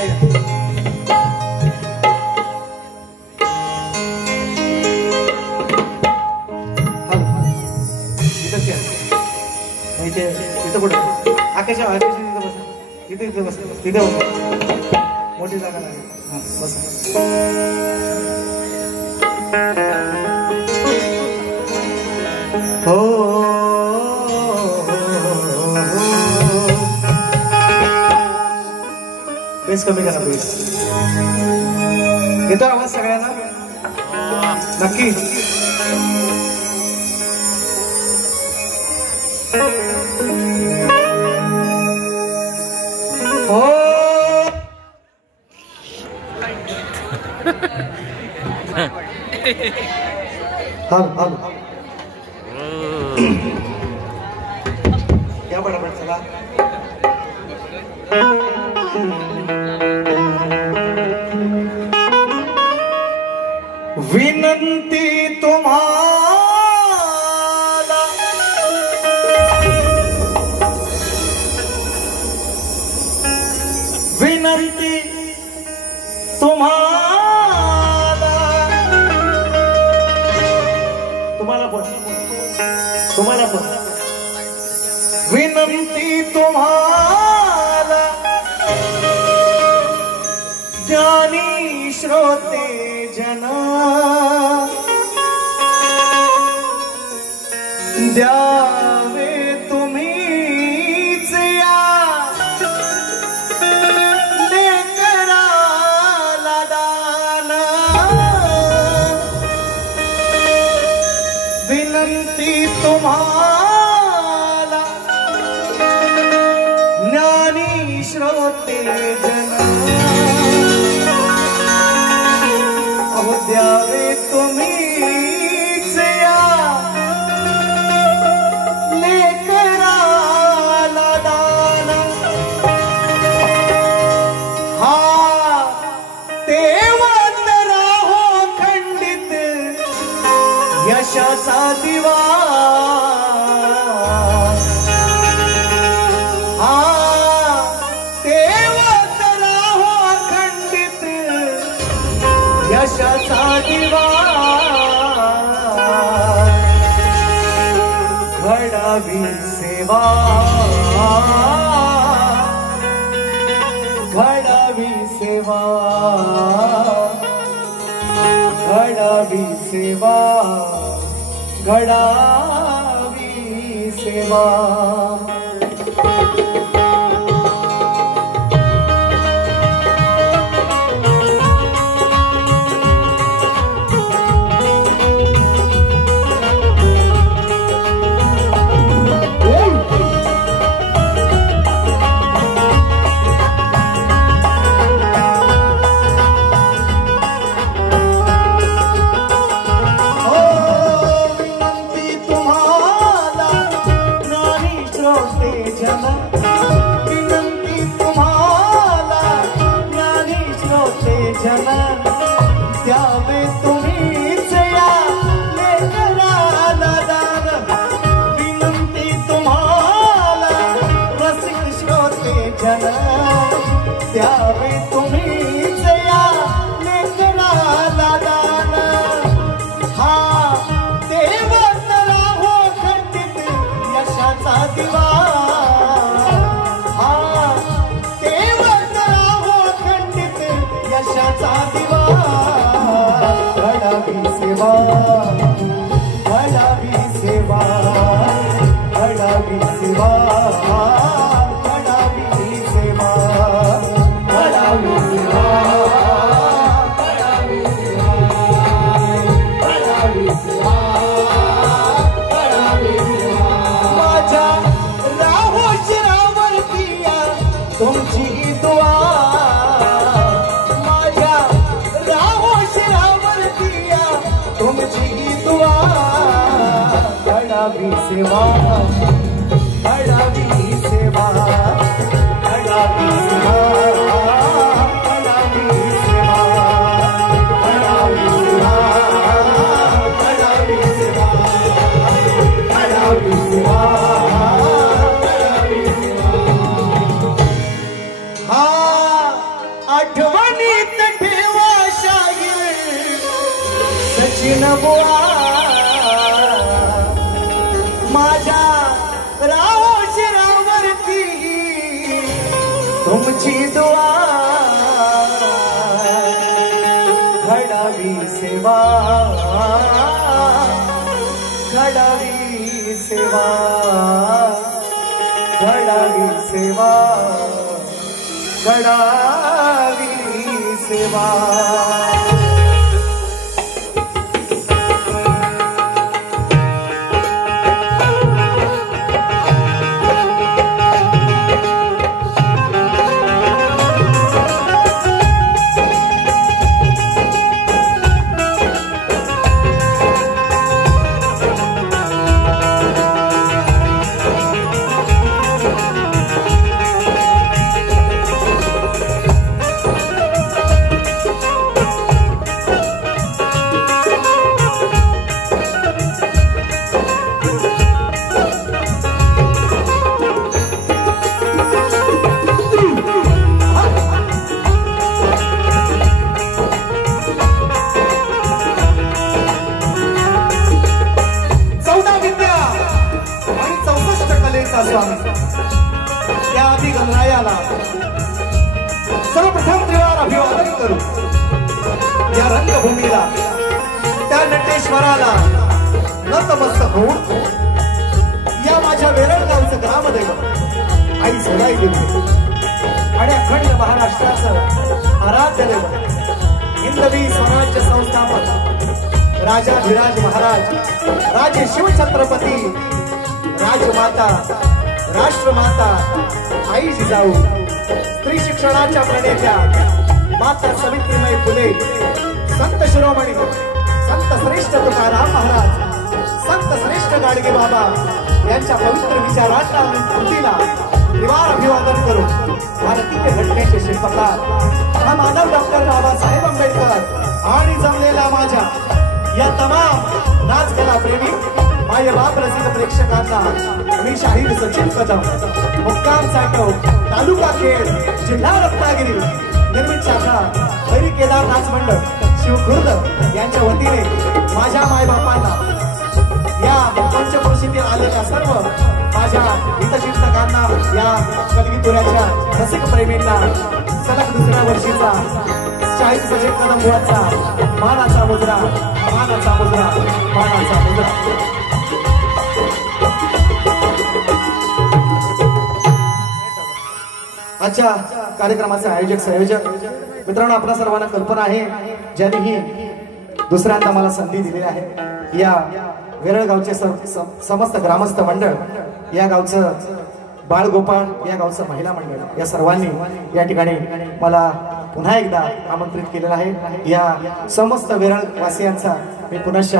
या इथे इथं कुठे आकाश इथे इथे बस तिथे बस मोठी जागा नाही बस हो बेस कमी करा बेस येतो आवाज सगळ्यांना नक्की हो हाँ क्या बड़ा बड़ा चला विनंती तुम्हाला विनंती तुम्हाला तुम्हाला पण विनंती तुम्हाला ज्ञानी श्रोते जना द्यावे तुम्हीच या लेकराला दान विनंती तुम्हाला ज्ञानी श्रोते जना द्यावे तुम्हीच या लेकराला दान हा तेवत राहो खंडित यशाचा दिवा हा तेवत राहो खंडित यशाचा दिवा घडावी सेवा घडावी सेवा घडावी सेवा घडावी सेवा द्यावे तुम्हीच या लेकराला दान विनंती तुम्हाला रसिक श्रोते जन द्यावे तुम्हीच या लेकराला दान हा देवत राहो खंडित यशाचा दिवा हा देवत राहो खंडित यशाचा दिवा घडावी सेवा घडावी सेवा घडावी सेवा घडावी सेवा घडावी सेवा घडावी सेवा घडावी सेवा घडावी सेवा माझ्या राहो शिरावरती तुमची दुआ तुमची दुआ घडावी सेवा घडावी सेवा घडावी सेवा घडावी सेवा घडावी सेवा घडावी सेवा घडावी सेवा घडावी सेवा बुवा माझ्या राव शिरावरती तुमची दुआ घडावी सेवा घडावी सेवा घडावी सेवा घडावी सेवा स्वामी गणरायाला सर्वप्रथम त्रिवार अभिवादन करू या रंगभूमीला त्या नटेश्वराला नतमस्तक होऊन या माझ्या वेरळ गावचं ग्रामदैवत आई झोलाई देवी आणि अखंड महाराष्ट्राचं आराध्य दैवत हिंदवी स्वराज्य संस्थापक राजाधिराज महाराज राजे शिवछत्रपती राजमाता राष्ट्रमाता आई जिजाऊ स्त्री शिक्षणाच्या प्रणेत्या माता सावित्रीबाई फुले संत शिरोमणी संत श्रेष्ठ तुकाराम महाराज संत श्रेष्ठ गाडगे बाबा यांच्या पवित्र विचारांना आणि स्मृतीला त्रिवार अभिवादन करून भारतीय घटनेचे शिल्पकार हा मानव डॉक्टर बाबासाहेब आंबेडकर आणि जमलेल्या माझ्या या तमाम नाचकला प्रेमी माय बाप रसिक प्रेक्षकांना मी शाहीर सचिन कदम मुक्काम साठव तालुका खेड जिल्हा रत्नागिरी निर्मित शाखा हरी केदार नाच मंडळ शिवखुर्द यांच्या वतीने माझ्या मायबापांना या पंचक्रोशीतील आलेल्या सर्व माझ्या हितचिंतकांना या कलगीतुऱ्याच्या रसिक प्रेमींना सलग दुसऱ्या वर्षीचा शाहीर सचिन कदम बुवाचा मानाचा मुद्रा मानाचा मुद्रा मानाचा मुद्रा आजच्या कार्यक्रमाचे आयोजक संयोजक मित्रांनो आपल्या सर्वांना कल्पना आहे ज्यांनी ही दुसऱ्यांदा मला संधी दिलेली आहे या वेरळ गावचे समस्त ग्रामस्थ मंडळ या गावचं बाळगोपाळ या गावचं महिला मंडळ या सर्वांनी या ठिकाणी मला पुन्हा एकदा आमंत्रित केलेलं आहे या समस्त वेरळ वासियांचा मी पुनश्च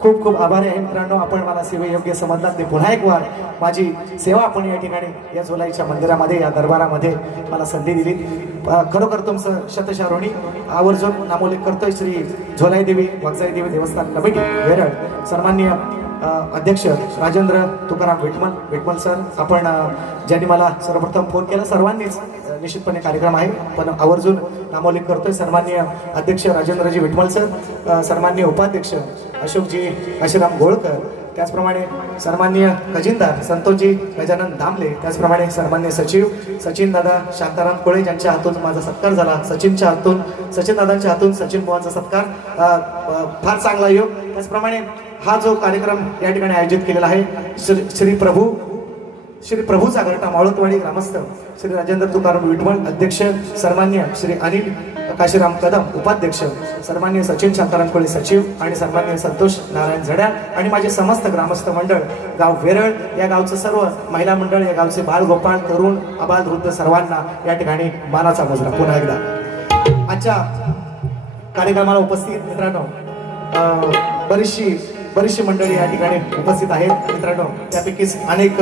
खूप खूप आभारी आहे मित्रांनो आपण मला सेवेयोग्य समजलात ते पुन्हा एक वार माझी सेवा आपण या ठिकाणी या झोलाईच्या मंदिरामध्ये या दरबारामध्ये मला संधी दिली खरोखर तुमचं शतशारोणी आवर्जून नामोल्लेख करतोय श्री झोलाई देवी वागजाई देवी देवस्थान कमिटी वेरळ सन्माननीय अध्यक्ष राजेंद्र तुकाराम विटमल सर आपण ज्यांनी मला सर्वप्रथम फोन केला सर्वांनीच निश्चितपणे कार्यक्रम आहे पण आवर्जून नामोल्लेख करतोय सन्माननीय अध्यक्ष राजेंद्रजी विटमल सर सन्माननीय उपाध्यक्ष अशोकजी काशीराम गोळकर त्याचप्रमाणे सन्माननीय खजिनदार संतोषजी गजानन दामले त्याचप्रमाणे सन्माननीय सचिव सचिन दादा शांताराम कोळे ज्यांच्या हातून माझा सत्कार झाला सचिनच्या हातून सचिन दादांच्या हातून सचिन बुवांचा सत्कार फार चांगला योग त्याचप्रमाणे हा जो कार्यक्रम या ठिकाणी आयोजित केलेला आहे श्री प्रभू जागरटा माळोतवाडी ग्रामस्थ श्री राजेंद्र तुकाराम विटमल अध्यक्ष सन्मान्य श्री अनिल काशीराम कदम उपाध्यक्ष सन्मान्य सचिन शांताराम कोळे सचिव आणि सन्मान्य संतोष नारायण झड्या आणि माझे समस्त ग्रामस्थ मंडळ गाव वेरळ या गावचं सर्व महिला मंडळ या गावचे बाळगोपाळ तरुण आबाल वृद्ध सर्वांना या ठिकाणी मानाचा मुजरा पुन्हा एकदा आजच्या कार्यक्रमाला उपस्थित मित्रांनो बरीचशी मंडळी या ठिकाणी उपस्थित आहेत मित्रांनो त्यापैकीच अनेक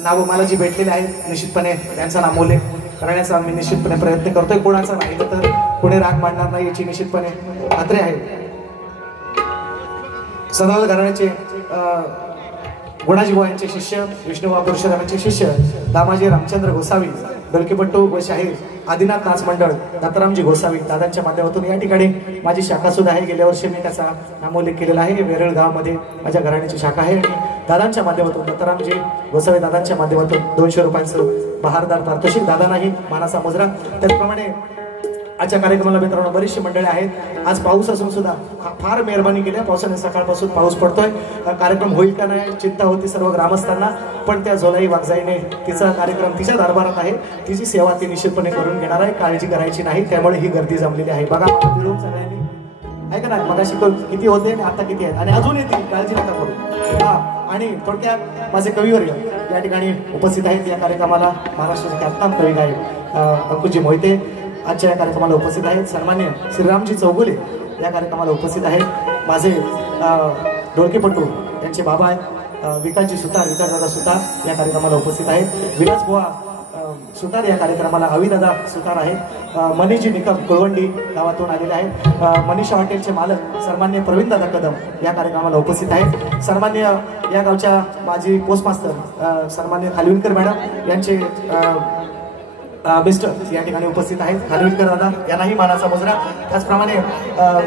नावं मला जी भेटलेली आहेत निश्चितपणे त्यांचा नामोल्लेख करण्याचा मी निश्चितपणे प्रयत्न करतोय कोणाचा राहिलं तर कोणी राग मांडणार नाही याची निश्चितपणे खात्री आहे सदाल घराण्याचे गुणाजी बुवा यांचे शिष्य विष्णुबा परशुराम यांचे शिष्य दामाजी रामचंद्र गोसावी डोलकीपट्टू व शाहीर आदिनाथ नाच मंडळ दत्तरामजी गोसावी दादांच्या माध्यमातून या ठिकाणी माझी शाखा सुद्धा आहे। गेल्या वर्षी मी त्याचा नामोल्लेख केलेला आहे। वेरळ गावामध्ये माझ्या घराण्याची शाखा आहे आणि दादांच्या माध्यमातून दत्तरामजी गोसावी दादांच्या माध्यमातून 200 रुपयांचं बहारदार पारितोषिक दादांनाही मानाचा मुजरा। त्याचप्रमाणे आजच्या कार्यक्रमाला मित्रांनो बरीचशी मंडळी आहेत। आज पाऊस असून सुद्धा फार मेहरबानी केल्या, पावसाने सकाळपासून पाऊस पडतोय, कार्यक्रम होईल का नाही चिंता होती सर्व ग्रामस्थांना, पण त्या झोलाई वागजाईने तिचा कार्यक्रम तिच्या दरबारात आहे, तिची सेवा ती निश्चितपणे करून घेणार आहे, काळजी करायची नाही, त्यामुळे ही गर्दी जमलेली आहे। बघा सगळ्यांनी ऐका ना, मगाशी किती होते आणि आता किती आहेत आणि अजून येतील, काळजी नका करू। आणि थोडक्यात माझे कविवर्य या ठिकाणी उपस्थित आहेत। या कार्यक्रमाला महाराष्ट्राचे ख्यातनाम कवी गायक अंकुशजी मोहिते आजच्या या कार्यक्रमाला उपस्थित आहेत। सन्मान्य श्रीरामजी चौगुले या कार्यक्रमाला उपस्थित आहेत। माझे ढोलकीपटू यांचे बाबा आहेत विकासजी सुतार, विकासदादा सुतार या कार्यक्रमाला उपस्थित आहेत। विलास बुवा सुतार या कार्यक्रमाला, अविदादा सुतार आहेत। मनीषजी निकम कुळवंडी गावातून आलेले आहेत। मनीषा हॉटेलचे मालक सन्मान्य प्रवीणदादा कदम या कार्यक्रमाला उपस्थित आहेत। सन्मान्य या गावच्या माजी पोस्ट मास्तर सन्मान्य खालिविलकर मॅडम यांचे मिस्टर या ठिकाणी उपस्थित आहेत। खालिविलकर दादा यांनाही मानाचा मुजरा। त्याचप्रमाणे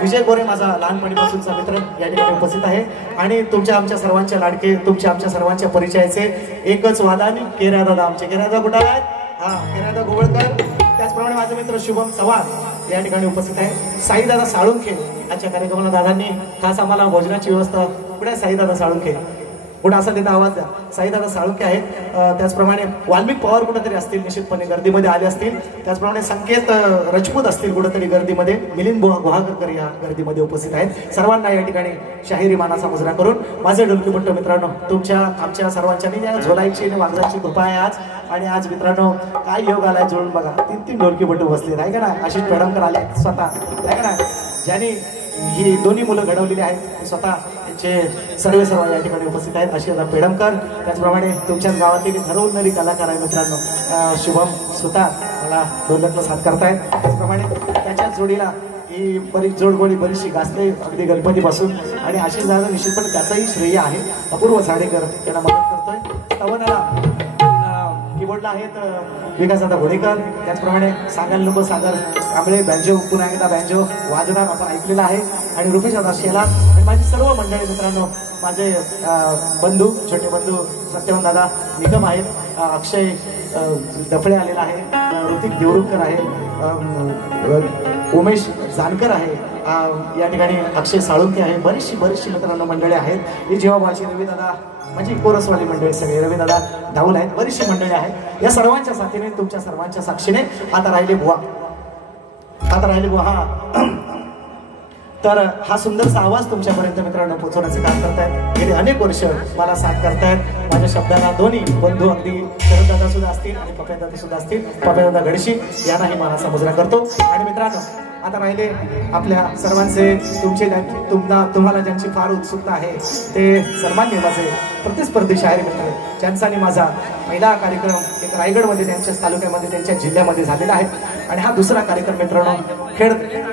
विजय गोरे माझा लहानपणीपासूनचा मित्र या ठिकाणी उपस्थित आहे आणि तुमच्या आमच्या सर्वांच्या लाडके, तुमच्या आमच्या सर्वांच्या परिचयाचे एकच वादानी केऱ्या दादा, आमचे केऱ्या दादा कुठे आहेत? केऱ्या दादा गोवळकर। त्याचप्रमाणे माझे मित्र शुभम चव्हाण या ठिकाणी उपस्थित आहे। साईदादा साळुंखे आजच्या कार्यक्रमाला दादांनी खास आम्हाला भोजनाची व्यवस्था, कुठे साईदादा साळुंखे कुठं असा तिथं आवाज द्या, साईदादा साळुंखे आहेत। त्याचप्रमाणे वाल्मिक पवार कुठेतरी असतील, निश्चितपणे गर्दीमध्ये आले असतील। त्याचप्रमाणे संकेत राजपूत असतील कुठेतरी गर्दीमध्ये, मिलिंद गुहागरकर या गर्दीमध्ये उपस्थित आहेत। सर्वांना या ठिकाणी शाहिरी मानाचा मुजरा करून माझे ढोलकीपट्टू मित्रांनो, तुमच्या आमच्या सर्वांच्या झोलाईची आणि वागजाची कृपा आहे आज। आणि आज मित्रांनो काय योग आलाय जुळून बघा, 3 ढोलकीपट्टू बसले आहे का ना, आशिष पेडमकर आले स्वतः आहे का ना, ज्यांनी ही दोन्ही मुलं घडवलेली आहेत, स्वतः सर्व या ठिकाणी उपस्थित आहेत। आशिष पेडमकर, त्याचप्रमाणे तुमच्याच गावातील घरवूनरी कलाकार आहे मित्रांनो शुभम सुतार, मला ढोलकला साथ करतायत। त्याचप्रमाणे त्याच्याच जोडीला ही बरीच जोडगोळी बरीचशी गाजते अगदी गणपतीपासून आणि आशिष दादा निश्चितपणे त्याचंही श्रेय आहे। अपूर्व झाडेकर यांना मदत करतोय। तवनाला कीबोर्डला आहेत विकासदादा घोडेकर, त्याचप्रमाणे सांगायला नको सागर कांबळे बँजो, पुन्हा एकदा बँजो वाजणार आपण ऐकलेला आहे। आणि रुपेश दादा शेला आणि माझी सर्व मंडळी मित्रांनो, माझे बंधू छोटे बंधू सत्यवान दादा निकम आहेत, अक्षय दफळे आलेला आहे, ऋतिक देवरुखकर आहे, उमेश जानकर आहे या ठिकाणी, अक्षय साळुंखे आहे, बरीचशी मित्रांनो मंडळी आहेत। ही जेव्हाबाची रवी दादा म्हणजे कोरसवाली मंडळी सगळे, रवी दादा धावून आहेत, बरीचशी मंडळी आहेत। या सर्वांच्या साथीने तुमच्या सर्वांच्या साक्षीने आता राहिले बुवा तर हा सुंदरसा आवाज तुमच्यापर्यंत मित्रांनो पोहोचवण्याचं काम करतायत। गेले अनेक वर्ष मला साथ करतायत। माझ्या शब्दांना दोन्ही बंधू अगदी शरददादा सुद्धा असतील आणि पप्यादादा सुद्धा असतील, पप्यादादा गडशी यांनाही मानाचा मुजरा करतो। आणि मित्रांनो आता राहिले आपल्या सर्वांचे तुम्हाला ज्यांची फार उत्सुकता आहे ते सन्मान्य माझे प्रतिस्पर्धी शाहीर मित्र, ज्यांचा आणि माझा पहिला कार्यक्रम एक रायगडमध्ये त्यांच्याच तालुक्यामध्ये त्यांच्या जिल्ह्यामध्ये झालेला आहे आणि हा दुसरा कार्यक्रम मित्रांनो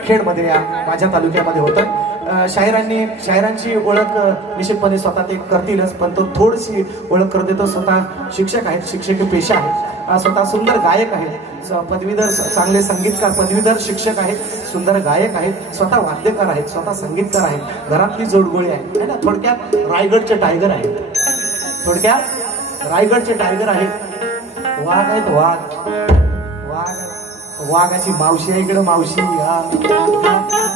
खेडमध्ये या माझ्या तालुक्यामध्ये होतं। शाहिरांची ओळख निश्चितपणे स्वतः ते करतीलच, पण तो थोडीशी ओळख करते तो स्वतः शिक्षक आहेत, शिक्षक पेशा आहेत, स्वतः सुंदर गायक आहेत, पदवीधर चांगले संगीतकार, पदवीधर शिक्षक आहेत, सुंदर गायक आहेत, स्वतः वाद्यकार आहेत, स्वतः संगीतकार आहेत, घरातली जोडगोळी आहे ना, थोडक्यात रायगडचे टायगर आहेत, रायगडचे टायगर आहेत, वाघ आहेत, वाघाची मावशी आहे इकडे, मावशी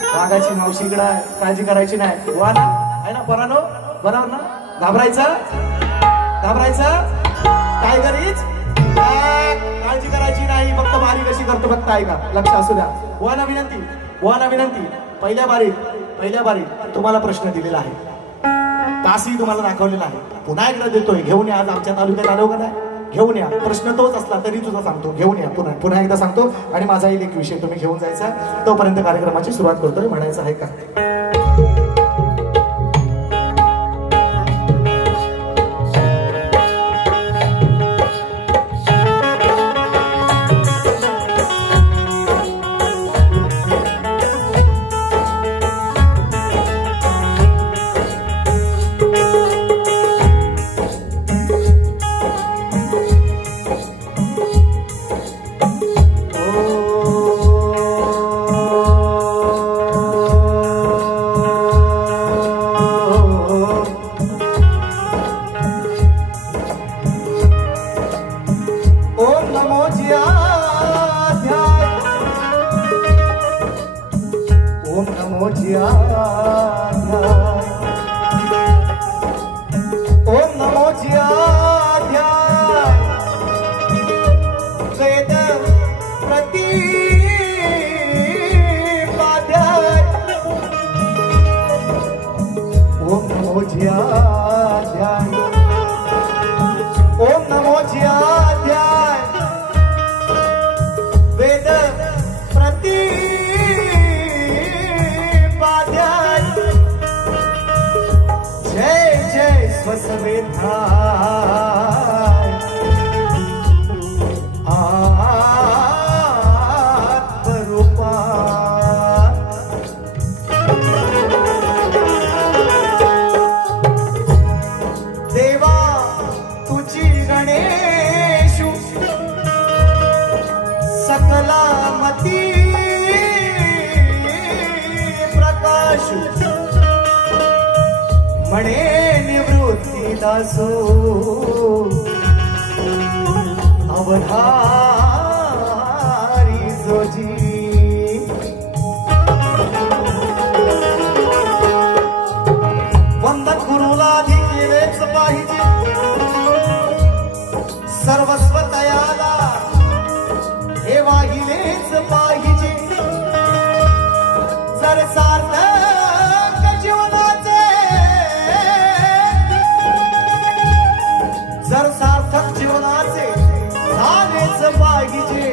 वाघाची मावशी इकडे, काळजी करायची नाही, वा ना आहे ना, बरोबर ना, घाबरायचं टायगर इज काळजी करायची नाही, फक्त बारी कशी करतो फक्त ऐका, लक्ष असू द्या। बुवाना विनंती, पहिल्या बारीत तुम्हाला प्रश्न दिलेला आहे, तासही तुम्हाला दाखवलेला आहे, पुन्हा एकदा देतोय, घेऊन या। आज आमच्या तालुक्यात आलो का नाही, घेऊन या, प्रश्न तोच असला तरी तुझा सांगतो, घेऊन या, पुन्हा एकदा सांगतो आणि माझा एक विषय तुम्ही घेऊन जायचा, तोपर्यंत कार्यक्रमाची सुरुवात करतोय, म्हणायचं आहे का? Oh ज्याध्याय ओम नमो ज्याध्याय ओम नमो ज्याध्याय वेद प्रतिपाध्याय ओम नमो ज्याध्याय ओम नमो ज्याध्याय वेद प्रतिपाध्याय जय जय स्वसवेधाय आत्मरूपा देवा तुझी गणेशु सकलामती प्रकाशु म्हणे निवृत्ती दासो अवधारी जोजी वंदन गुरुला केलेच पाहिजे सर्वस्व तयाला हे वाहिलेच पाहिजे जर सार्थक जीवनाचे जर सार्थक जीवनाचे झालेच पाहिजे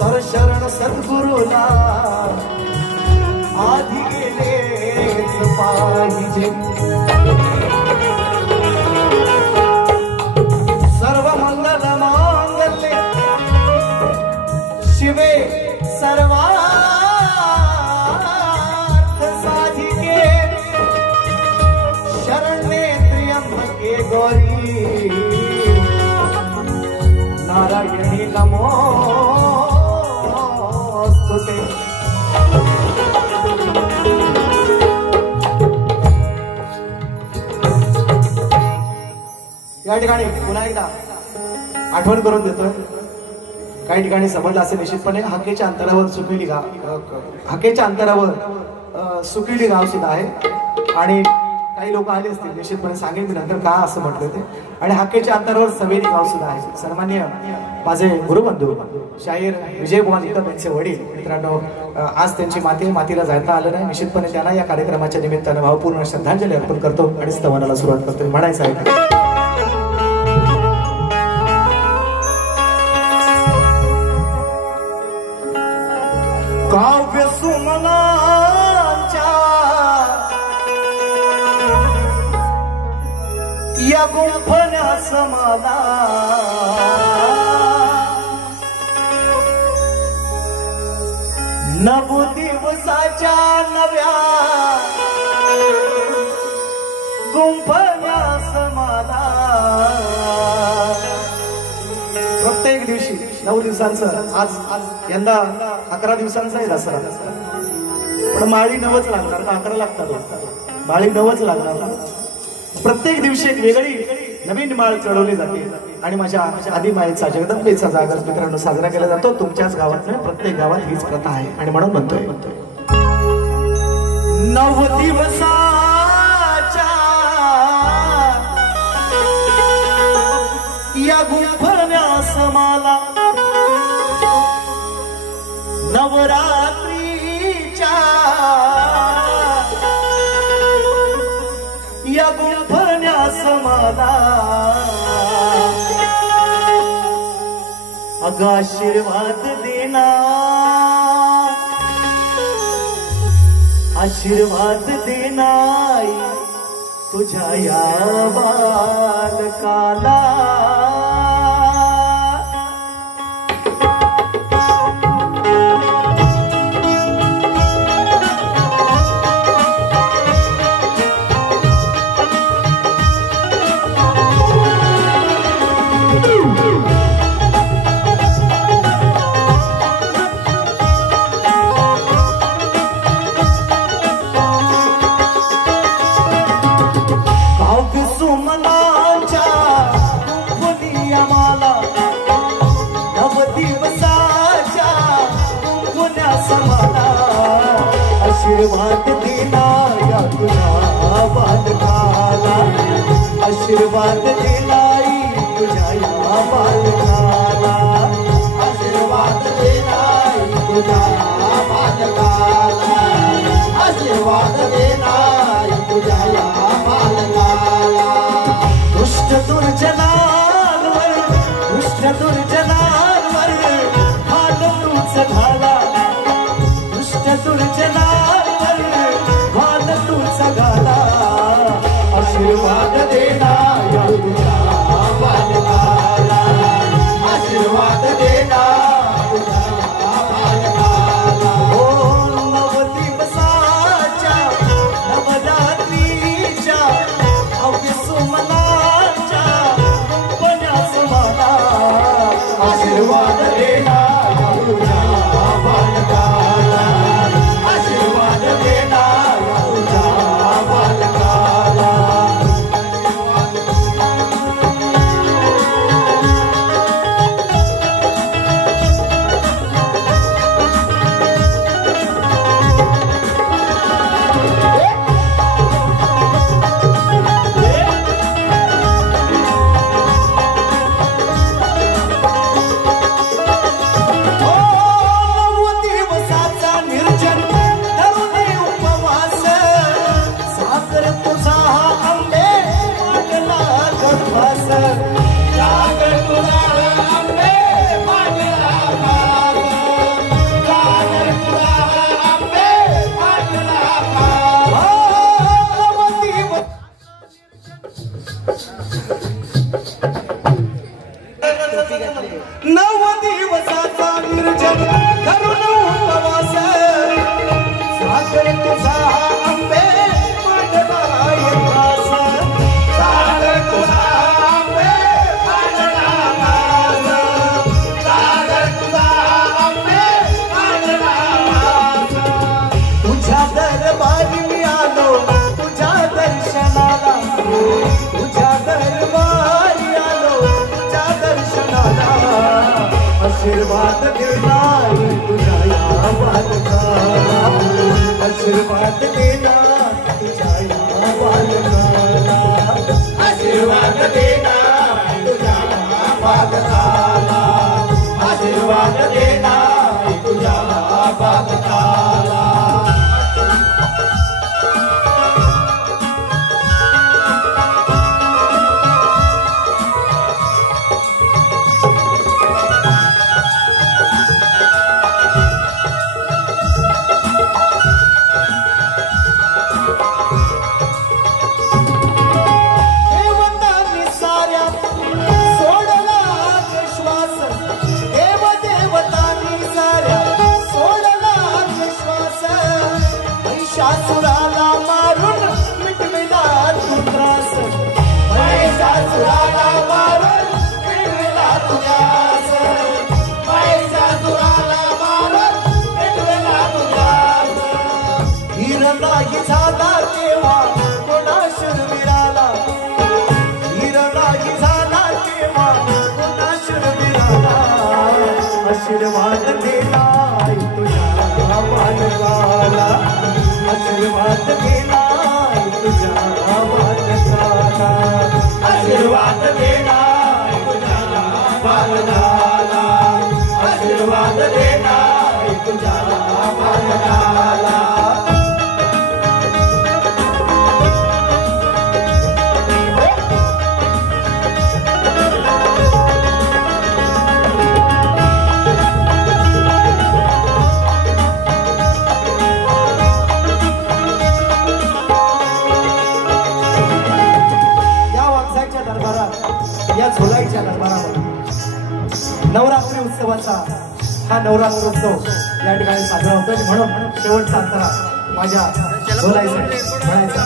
तर शरण सद्गुरूला आधी गेलेच पाहिजे सर्व मंगल मांगल्ये शिवे सर्वार्थ साधिके शरण्ये त्र्यंबके गौरी नारायणी नमोस्तुते या ठिकाणी पुन्हा एकदा आठवण करून देतोय काही ठिकाणी समजलं असेल निश्चितपणे हाकेच्या अंतरावर सुकिली गाव हाकेच्या अंतरावर सुकिली गाव सुद्धा आहे आणि काही लोक आले असतील निश्चितपणे सांगेन मी नंतर का असं म्हटलं ते आणि हाकेच्या अंतरावर सवेरी गाव सुद्धा आहे सन्माननीय माझे गुरुबंधू शाहीर विजय भुवन इतर त्यांचे वडील मित्रांनो आज त्यांची मातीला जायला आलं नाही निश्चितपणे त्यांना या कार्यक्रमाच्या निमित्तानं भावपूर्ण श्रद्धांजली अर्पण करतो आणि स्तवनाला सुरुवात करतो म्हणायचं आहे काव्य सुमनांच्या या गुंफण्या समाला नव दिवसाच्या नव्या गुंफण्या समाला प्रत्येक दिवशी 9 दिवसांचं आज यंदा 11 दिवसांचा आहे दसरा पण माळी 9च लागणार का 11 लागतात माळी 9च लागणार प्रत्येक दिवशी एक वेगळी नवीन माळ चढवली जाते आणि माझ्या आदी माळेचा जगदंबेचा जागर मित्रांनो साजरा केला जातो तुमच्याच गावात नाही प्रत्येक गावात हीच प्रथा आहे आणि म्हणून म्हणतोय 9 दिवसाच्या या गुंफण्या समाला नवरात्रीच्या या गुंफण्या समाला अग आशीर्वाद देना तुझ्या या बालकाला आशीर्वाद देना या तुझ्या बालकाला, आशीर्वाद देनाई तुझ्या या बालकाला, आशीर्वाद देनाई तुझ्या बालकाला, आशीर्वाद देनाई तुझ्या या बालकाला. दुष्ट दुर्जनांवर, दुष्ट दुर्जनांवर हात तूच घाला, दुष्ट दुर्जनांवर हात तूच घाला. आशीर्वाद देना या तुझ्या बालकाला, आशीर्वाद देना तुझ्या बालकाला. हो नवदिवसाच्या नवरात्रीच्या अवघ्या सुमनाच्या पण्यास मला आशीर्वाद देना या तुझ्या बालकाला, आशीर्वाद देना या तुझ्या बालकाला. नवदिवसाचा निर्जन धरून उपवास, सागर तुझा आंबे मांडला येतास, सागर तुझा आंबे मांडला येतास, सागर तुझा आंबे मांडला येतास. तुझ्या दरबारी मी आलो तुझ्या दर्शनाला, तुझ्या दरबारी आलो तुझ्या दर्शनाला. आशीर्वाद देनाई तुझ्या या बालकाला, आशीर्वाद देना तुझ्या या बालकाला, आशीर्वाद देना तुझ्या या बालकाला, आशीर्वाद देना तुझ्या या बालकाला. महिषासुराला मारून मिटविला तू त्रास, महिषासुराला मारून मिटविला तू त्रास, महिषासुराला मारून मिटविला तू त्रास. हिरणाही झाला तेव्हा कोणा शूरवीराला, हिरणाही झाला तेव्हा कोणा शूरवीराला. आशीर्वाद देनाई तुझ्या बालकाला, आशीर्वाद देनाई तुझ्या बालकाला, आशीर्वाद देनाई तुझ्या बालकाला, आशीर्वाद देनाई तुझ्या बालकाला. या झोलाईच्या दरबारामध्ये नवरात्री उत्सवाचा हा नवरात्र उत्सव या ठिकाणी साजरा होतोय. म्हणून शेवटचा अंतरा माझ्या झोलाईसाठी म्हणायचा.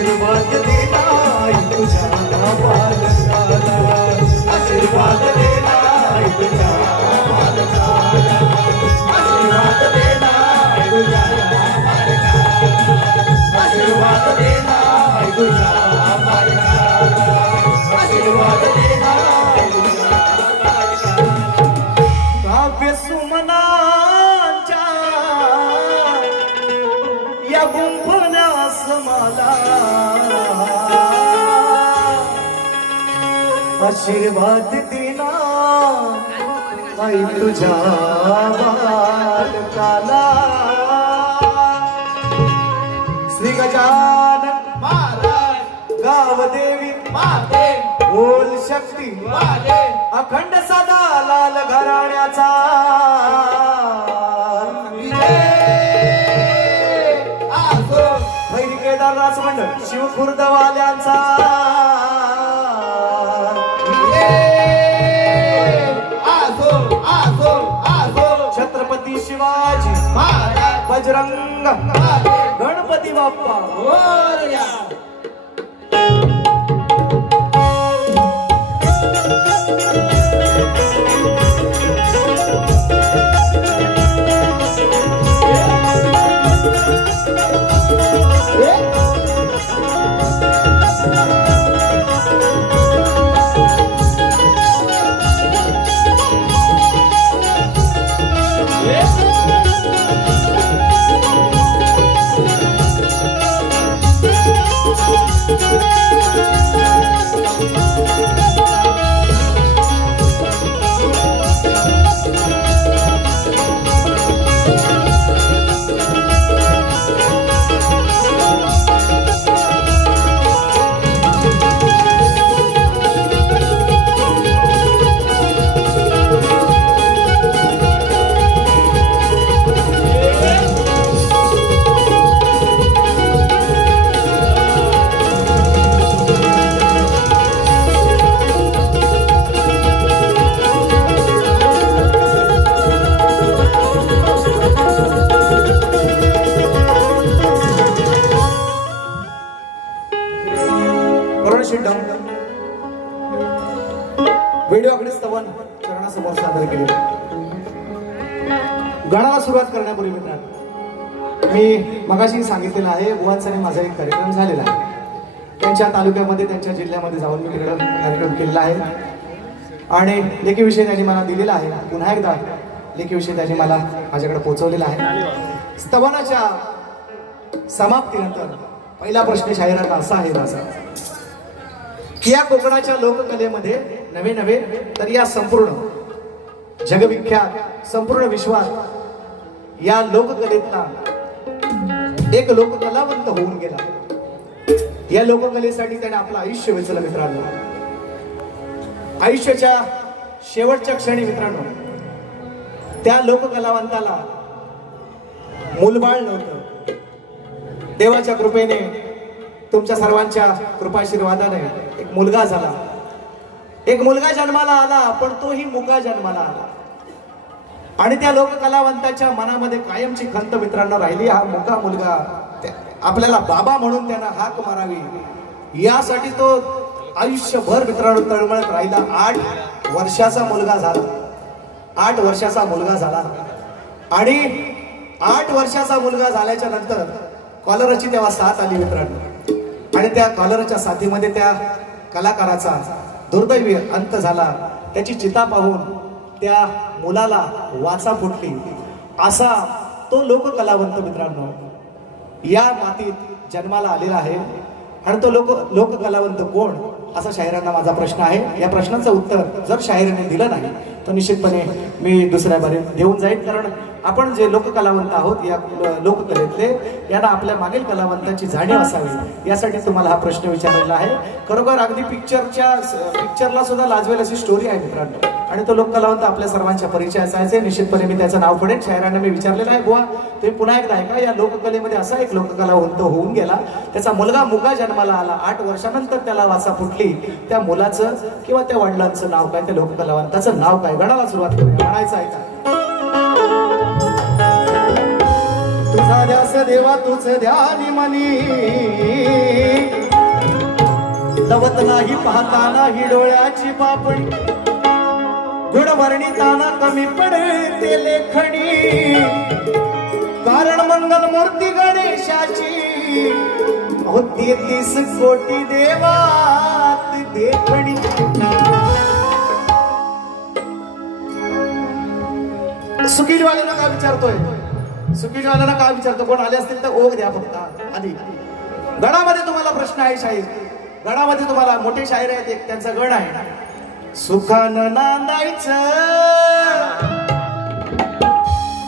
आशीर्वाद देना तुझ्या बालकाला, आशीर्वाद देना तुझ्या बालकाला, आशीर्वाद देना तुझ्या बालकाला, आशीर्वाद देना तुझ्या बालकाला, आशीर्वाद देना तुझ्या बालकाला. काव्य सुमनांच्या या गुंफण्यास मला आशीर्वाद देना आई तुझ्या बालकाला. श्री गजानन महाराज गावदेवी माते बोल शक्ती वाले अखंड सदा लाल घराण्याचा केदार राजमंडळ शिवखुर्दवाल्यांचा छत्रपती शिवाजी महाराज बजरंग गणपती बाप्पा मोरया. व्हिडिओकडे स्तवन चरणासमोर सादर केले. गाण्याला सुरुवात करण्यापूर्वी मित्रांनो मी मगाशी सांगितलेलं आहे बुवांचा माझा एक कार्यक्रम झालेला आहे. त्यांच्या तालुक्यामध्ये त्यांच्या जिल्ह्यामध्ये जाऊन मी तिकडे कार्यक्रम केलेला आहे आणि लेखीविषयी त्यांनी मला दिलेला आहे. पुन्हा एकदा लेखीविषयी त्यांनी मला माझ्याकडे पोहोचवलेला आहे. स्तवनाच्या समाप्तीनंतर पहिला प्रश्न शाहिरांना असा आहे माझा की या कोकणाच्या लोककलेमध्ये नवे नवे तर या संपूर्ण जगविख्यात संपूर्ण विश्वात या लोककलेतला एक लोककलावंत होऊन गेला. या लोककलेसाठी त्याने आपलं आयुष्य वेचलं मित्रांनो. आयुष्याच्या शेवटच्या क्षणी मित्रांनो त्या लोककलावंताला मूलबाळ नव्हतं. देवाच्या कृपेने तुमच्या सर्वांच्या कृपाशीर्वादाने एक मुलगा झाला. एक मुलगा जन्माला आला पण तोही मुका जन्माला आला आणि त्या लोककलावंताच्या मनामध्ये कायमची खंत मित्रांनो राहिली हा मुका मुलगा आपल्याला बाबा म्हणून त्यांना हाक मारावी यासाठी तो आयुष्यभर मित्रांनो तळमळत राहिला. 8 वर्षाचा मुलगा झाला. 8 वर्षाचा मुलगा झाला आणि 8 वर्षाचा मुलगा झाल्याच्या नंतर कॉलराची तेव्हा साथ आली मित्रांनो आणि त्या कॉलराच्या साथीमध्ये त्या कलाकाराचा दुर्दैवी अंत झाला. त्याची चिता पाहून त्या मुलाला वाचा फुटली. असा तो लोककलावंत मित्रांनो या मातीत जन्माला आलेला आहे आणि तो लोककलावंत कोण असा शाहिरांना माझा प्रश्न आहे. या प्रश्नाचं उत्तर जर शाहिराने दिलं नाही तर निश्चितपणे मी दुसऱ्या बारे देऊन जाईल. कारण आपण जे लोककलावंत आहोत या लोककलेतले यांना आपल्या मागील कलावंतांची जाणीव असावी यासाठी तुम्हाला हा प्रश्न विचारलेला आहे. खरोखर अगदी पिक्चरला सुद्धा लाजवेल अशी स्टोरी आहे मित्रांनो आणि तो लोककलावंत आपल्या सर्वांच्या परिचयाचा आहे. निश्चितपणे मी त्याचं नाव पडेल. शाहिरांना मी विचारलेलं आहे बुवा तुम्ही पुन्हा एकदा ऐका. या लोककलेमध्ये असा एक लोककलावंत होऊन गेला. त्याचा मुलगा मुका जन्माला आला. 8 वर्षानंतर त्याला वाचा फुटली. त्या मुलाचं किंवा त्या वडिलांचं नाव काय त्या लोककलावंताचं नाव काय गणाला सुरुवात करूया. म्हणायचं आहे का तुझा देवा तुझ ध्यानी मनी लवत नाही पाहताना ही डोळ्याची पापणी गुणवर्णिताना कमी पडते लेखणी कारण मंगल मूर्ती गणेशाची हो 33 कोटी देवात देखणी सुकीजवाल्याला काय विचारतोय सुकीजवाल्याला काय विचारतो कोण आले असतील तर ओघ द्या फक्त आधी गणामध्ये तुम्हाला प्रश्न आहे शाहीर गणामध्ये तुम्हाला मोठे शाहीर आहेत एक त्यांचा गण आहे सुखानं नांदायचं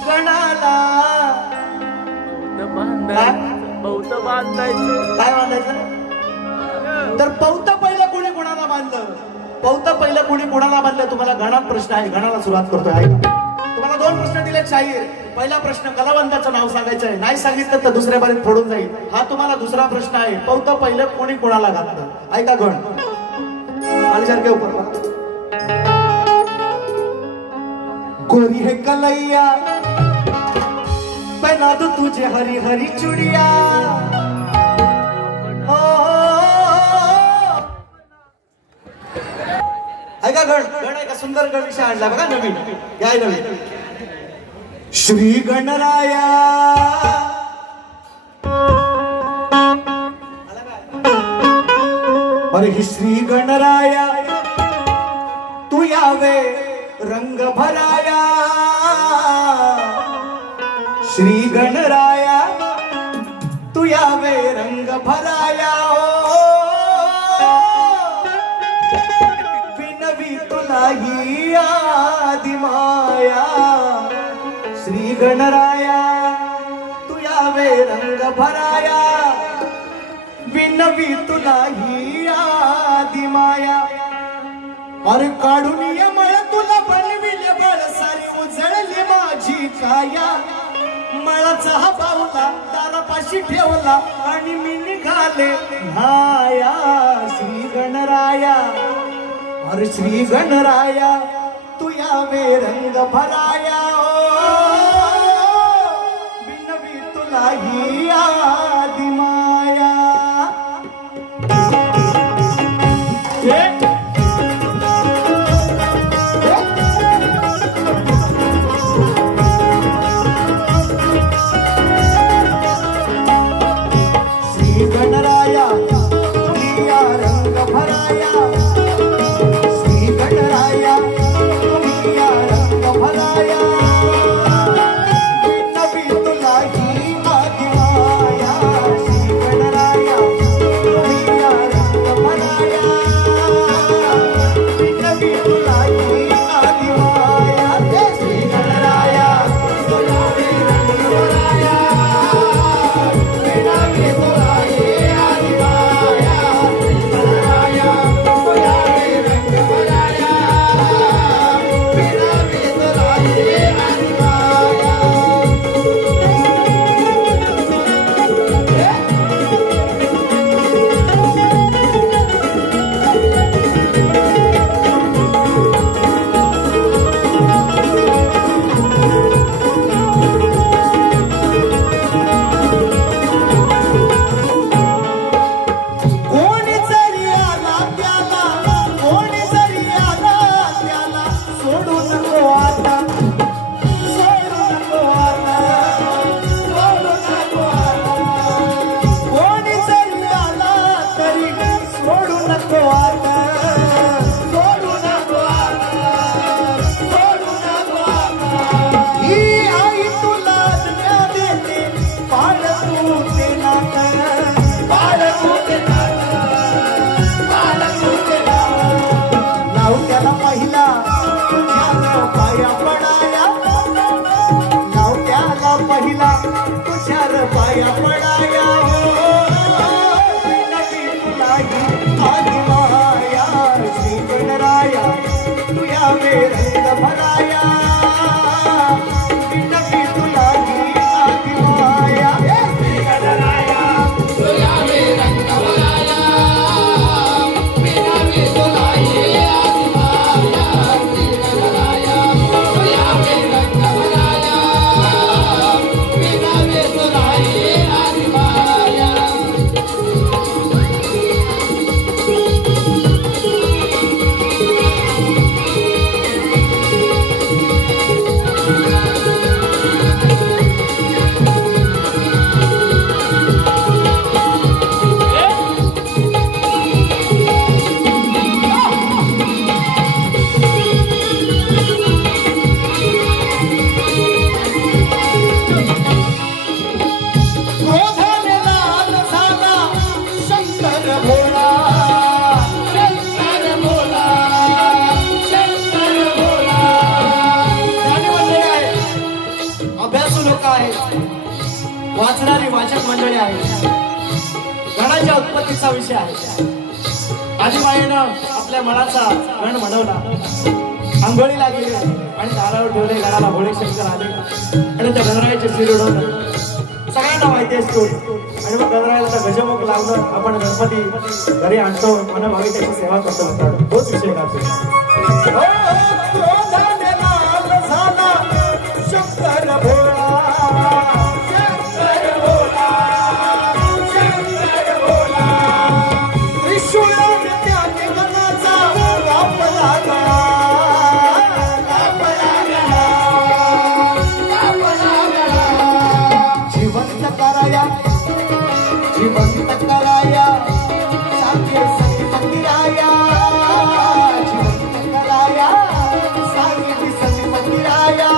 गणाला पौत बांधायचं काय बांधायचं तर पौत पहिलं कोणी कोणाला बांधलं पौत पहिलं कोणी कोणाला बांधलं तुम्हाला गणात प्रश्न आहे गणाला सुरुवात करतोय ऐका तुम्हाला 2 प्रश्न दिलेत शाहीर पहिला प्रश्न कलावंताचं नाव सांगायचं आहे नाही सांगितलं तर दुसऱ्या बारीत फोडून जाईल हा तुम्हाला दुसरा प्रश्न आहे पौत पहिलं कोणी कोणाला घातलं ऐका गण माझ्यासारखे उपर गोरी है कलैया पहना दो तुझे हरी हरी चुड़िया ऐका गण गण ऐका सुंदर गण विषय आणला बघा नवीन काय नवीन श्री गणराया अरे ही श्री गणराया तू यावे रंग भराया श्री गणराया तू यावे रंग भराया विनवी तुला ही आदि माया श्री गणराया तू यावे रंग भराया विनवी तुला ही आदि माया और काढून ये मळ तुला बनविले बळ सारी उजळली माझी काया मळाचा हा बावला दारापाशी ठेवला आणि मी निघाले न्हाया श्री गणराया और श्री गणराया तू यावे रंग भराया बिनवी तुला ही आदि माया गणराया तुझिया रंग भराया श्री गणराया तुझिया रंग भराया नवी तुला ही आदि माया श्री गणराया तुझिया रंग भराया नवी तुला ही आदि माया श्री गणराया तुझिया रंग भराया नवी तुला पाया पडाया नवी तुला ही आदि माया श्री गणराया तू यावे रंग भराया नवी तुला ही आदि माया श्री गणराया तू यावे रंग भराया नवी तुला ही आदि माया श्री गणराया तू यावे रंग भराया नवी तुला ही अभ्यासू लोक आहेत, वाचणारी वाचक मंडळी आहेत. गणाच्या उत्पत्तीचा विषय आहे. आदिबाईनं आपल्या मनाचा गण म्हणवला, आंघोळीला गेले आणि दारावर ठेवले. गणाला भोळे शंकर आले आणि त्या गणरायाचे शिर उडवलं. सगळ्यांना माहिती आहे स्टोरी. आणि मग गणरायाला गजमुख लावलं. आपण गणपती घरी आणतो, मनभावी त्याची सेवा करतो म्हणतात. तोच विषय का शंकर भोळा, शंकर भोळा, शंकर भोळा. त्रिशूळ त्याने गणाचा कापला गळा, कापला गळा, कापला गळा. जिवंत कराया, जिवंत कराया, सांगे सती मंदिराया. जिवंत कराया, सांगे सती मंदिराया.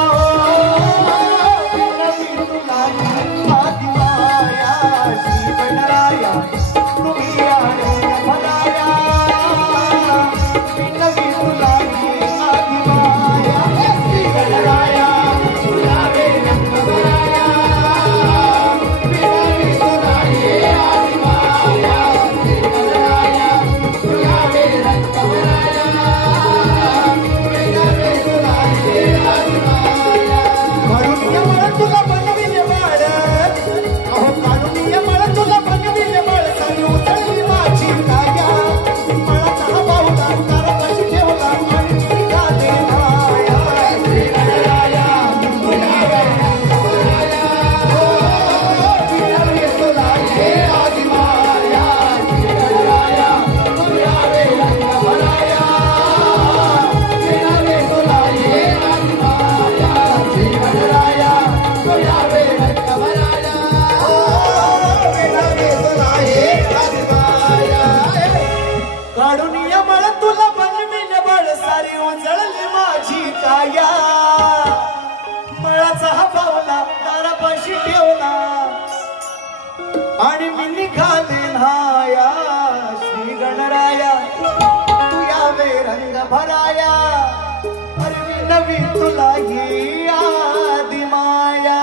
आणि मी निघाले न्हाया. श्री गणराया तू यावे रंग भराया. अरे मी नवी तुला ही आदि माया.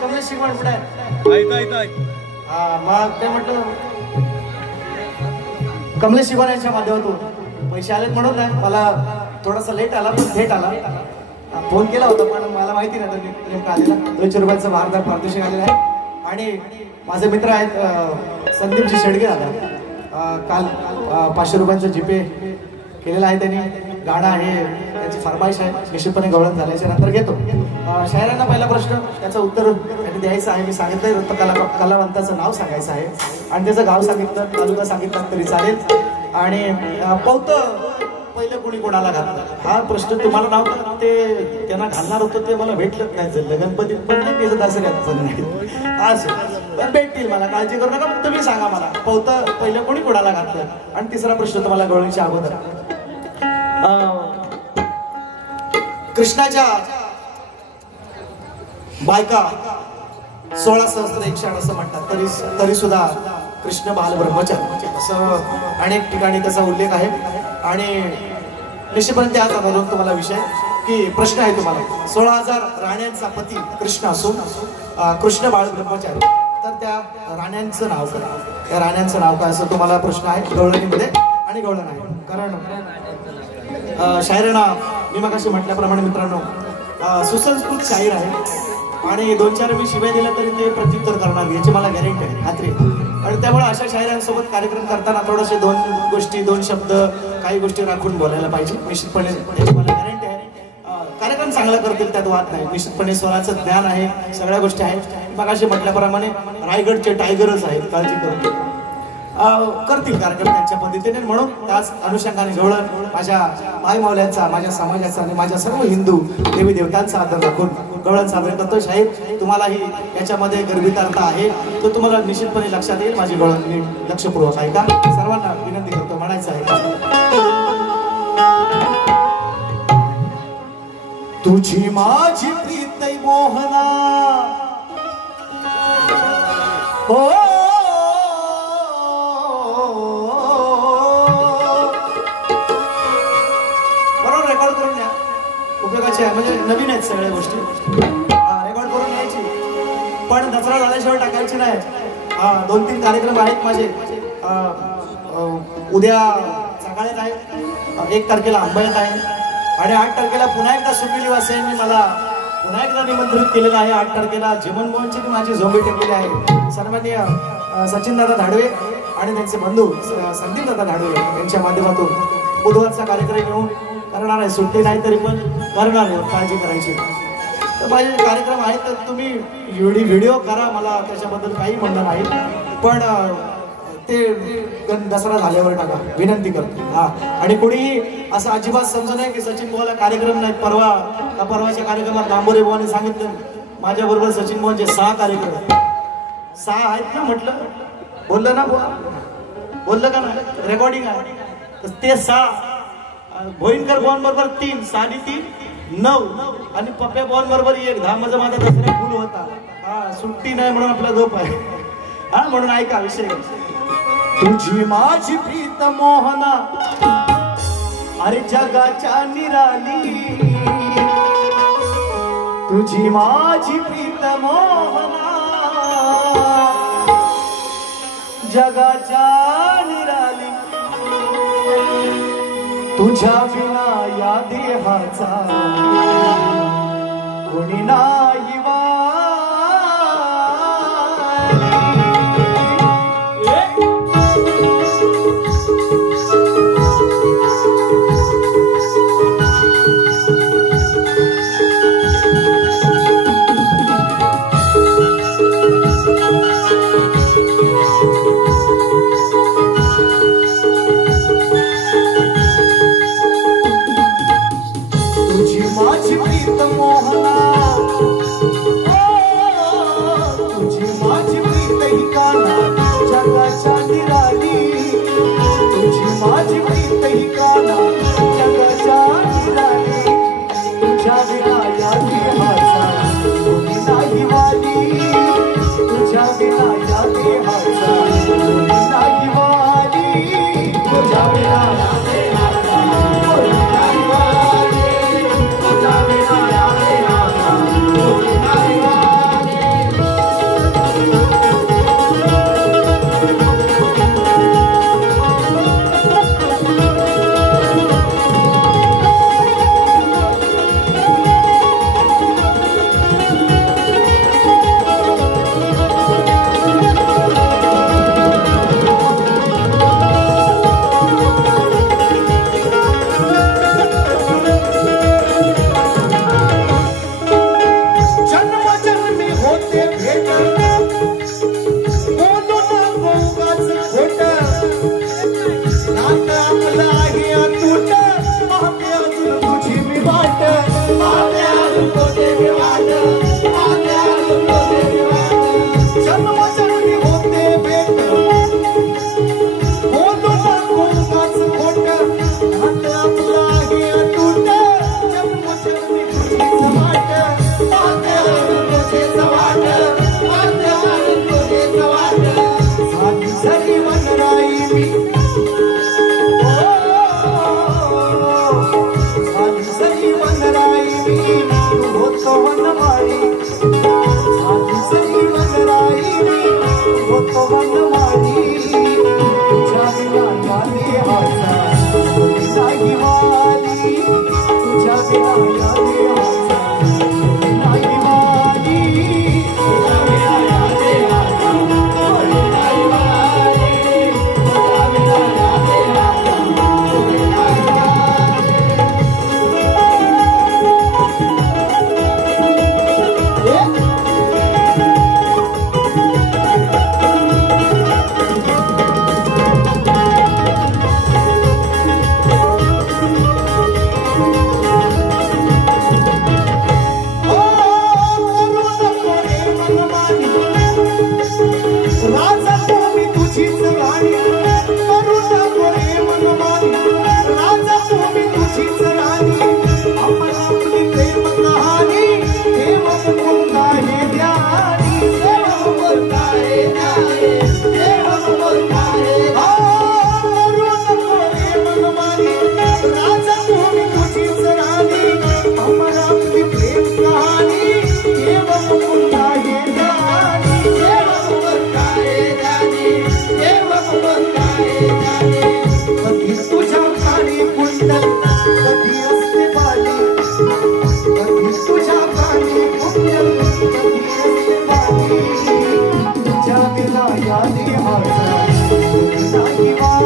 कमलेश शिकवण कुठे आहे? मग ते म्हटलं कमलेश शिकवण यांच्या माध्यमातून पैसे आलेत म्हणून नाही, मला थोडासा लेट आला पण थेट आला. फोन केला होता पण मला माहिती नाही नेमका आलेला. 200 रुपयाचा भारदार पारितोषिक आलेला आहे. आणि माझे मित्र आहेत संदीपजी शेडगे दादा, काल 500 रुपयांचा जीपे केलेला आहे त्यांनी. गाणं आहे त्याची फरमाईश आहे, निश्चितपणे गवळण झाल्याच्या नंतर घेतो. शायरांना पहिला प्रश्न त्याचं उत्तर त्यांनी द्यायचं आहे. मी सांगितलंय कलावंताचं नाव सांगायचं आहे आणि त्याचं गाव सांगितलं, तालुका सांगितलं तरी चालेल. आणि पवतं पहिलं कोणी कोणाला घातलं हा प्रश्न तुम्हाला नाव ते त्यांना घालणार होतं ते मला भेटलंच नाही. गणपतीत पण नाही, त्याचं दसऱ्यात पण नाही. असं पण भेटतील, मला काळजी करू नका. तुम्ही सांगा मला पवतं पहिलं कोणी कोणाला घातलं. आणि तिसरा प्रश्न तुम्हाला गवळणीच्या अगोदर कृष्णाच्या बायका 16 सहस्त्र 108 असं म्हणतात, तरी सुद्धा कृष्ण बाल ब्रह्मचारी असं अनेक ठिकाणी त्याचा उल्लेख आहे. आणि निश्चितपणे त्याच आधारावरून तुम्हाला विषय की प्रश्न आहे तुम्हाला, 16,000 राण्यांचा पती कृष्ण असून कृष्ण बाळ ब्रह्मचारी, तर त्या राण्यांचं नाव काय? त्या राण्यांचं नाव काय असं तुम्हाला प्रश्न आहे गवळणीमध्ये. आणि गवळण आहे कारण शायरांना मी मगाशी म्हटल्याप्रमाणे मित्रांनो सुसंस्कृत शाहीर आहे आणि 2-4 मी शिवाय दिला तरी ते प्रत्युत्तर करणार याची मला गॅरंटी आहे, खात्री. आणि त्यामुळे अशा शायरांसोबत कार्यक्रम करताना थोडेसे 2 गोष्टी 2 शब्द काही गोष्टी राखून बोलायला पाहिजे निश्चितपणे, याची मला गॅरंटी आहे. कार्यक्रम चांगला करतील त्यात वाद नाही, निश्चितपणे स्वराचं ज्ञान आहे, सगळ्या गोष्टी आहेत. मगाशी म्हटल्याप्रमाणे रायगडचे टायगरच आहेत, काळजी करून करतील कार्यक्रम त्यांच्या पद्धतीने. म्हणून त्याच अनुषंगाने गवळण माझ्या माय मावल्यांचा, माझ्या समाजाचा आणि माझ्या सर्व हिंदू देवी देवतांचा आदर राखून गवळण साजरे करतो. शाहीर तुम्हालाही याच्यामध्ये गर्भितार्थ आहे तो तुम्हाला निश्चितपणे लक्षात येईल. माझी गवळण लक्षपूर्वक आहे का, सर्वांना विनंती करतो म्हणायचं आहे का. तुझी माझी प्रीत मोहना हो म्हणजे नवीन आहेत सगळ्या गोष्टी, रेकॉर्ड करून यायची पण दसरा झाल्याशिवाय टाकायची नाही. 2-3 कार्यक्रम आहेत माझे. उद्या सकाळीच आहे, 1 तारखेला अंबळ्यात आहे आणि 8 तारखेला पुन्हा एकदा सुमिली वासियांनी मला पुन्हा एकदा निमंत्रित केलेलं आहे. 8 तारखेला जीवन मोहनची माझी झोंबी टेकलेली आहे. सन्माननीय सचिनदादा धाडवे आणि त्यांचे बंधू संदीपदादा धाडवे यांच्या माध्यमातून बुधवारचा कार्यक्रम घेऊन करणार आहे. सुट्टी नाही तरी पण करणार आहे, काळजी करायची. तर माझे कार्यक्रम आहेत तर तुम्ही व्हिडिओ करा, मला त्याच्याबद्दल काही म्हणणं नाही, पण ते दसरा झाल्यावर टाका विनंती करतो. आणि कोणीही असं अजिबात समजू नये की सचिन बुवाला कार्यक्रम नाही. परवाच्या कार्यक्रमात दांबोरे बुवाने सांगितलं माझ्याबरोबर सचिन बुवांचे 6 कार्यक्रम 6 आहेत ना, म्हटलं बोललं ना बुवा, बोललं का ना, रेकॉर्डिंग आहे. तर ते 6 भोईनकर बॉन बरोबर 3, 3.5, 9 आणि पप्प्या बॉन बरोबर 1. 10 माझा दसरा फुल होता. सुट्टी नाही म्हणून आपला झोप आहे. म्हणून ऐका विषय. तुझी माझी प्रीत मोहना अरे जगाच्या निराली, तुझी माझी प्रीत मोहना जगाच्या निराली, तुझ्या विना या देहाचा कोणी नाही वाली. माझी प्रीत मोहना होतो वनमाळी साधी सई वनराई होतो वनमाळी तुझ्या विना या देहाचा नाही वाली तुझ्या विना या देहाचा नाही वाली तुझ्या विना या देहाचा नाही वाली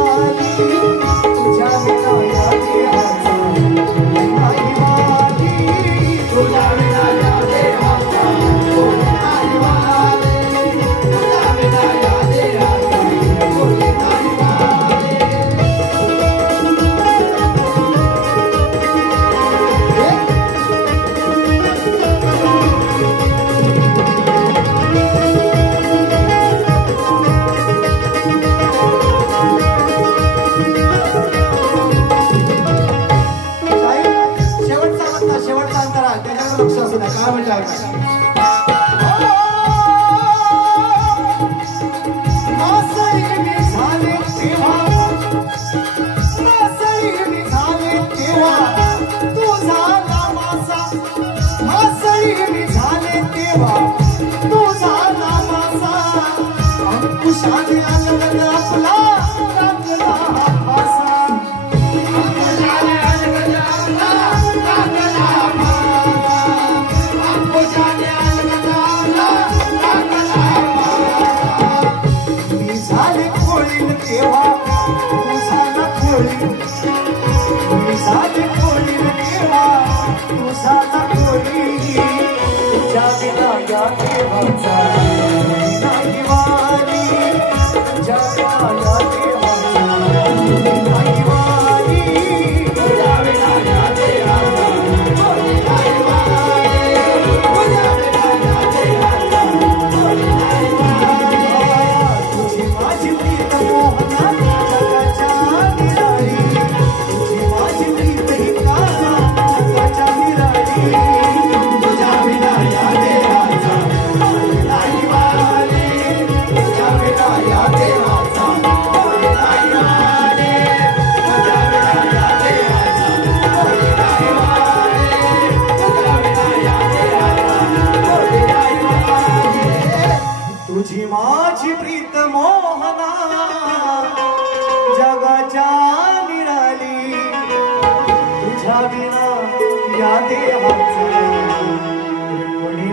तुझ्या विना या देहाचा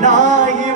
नाही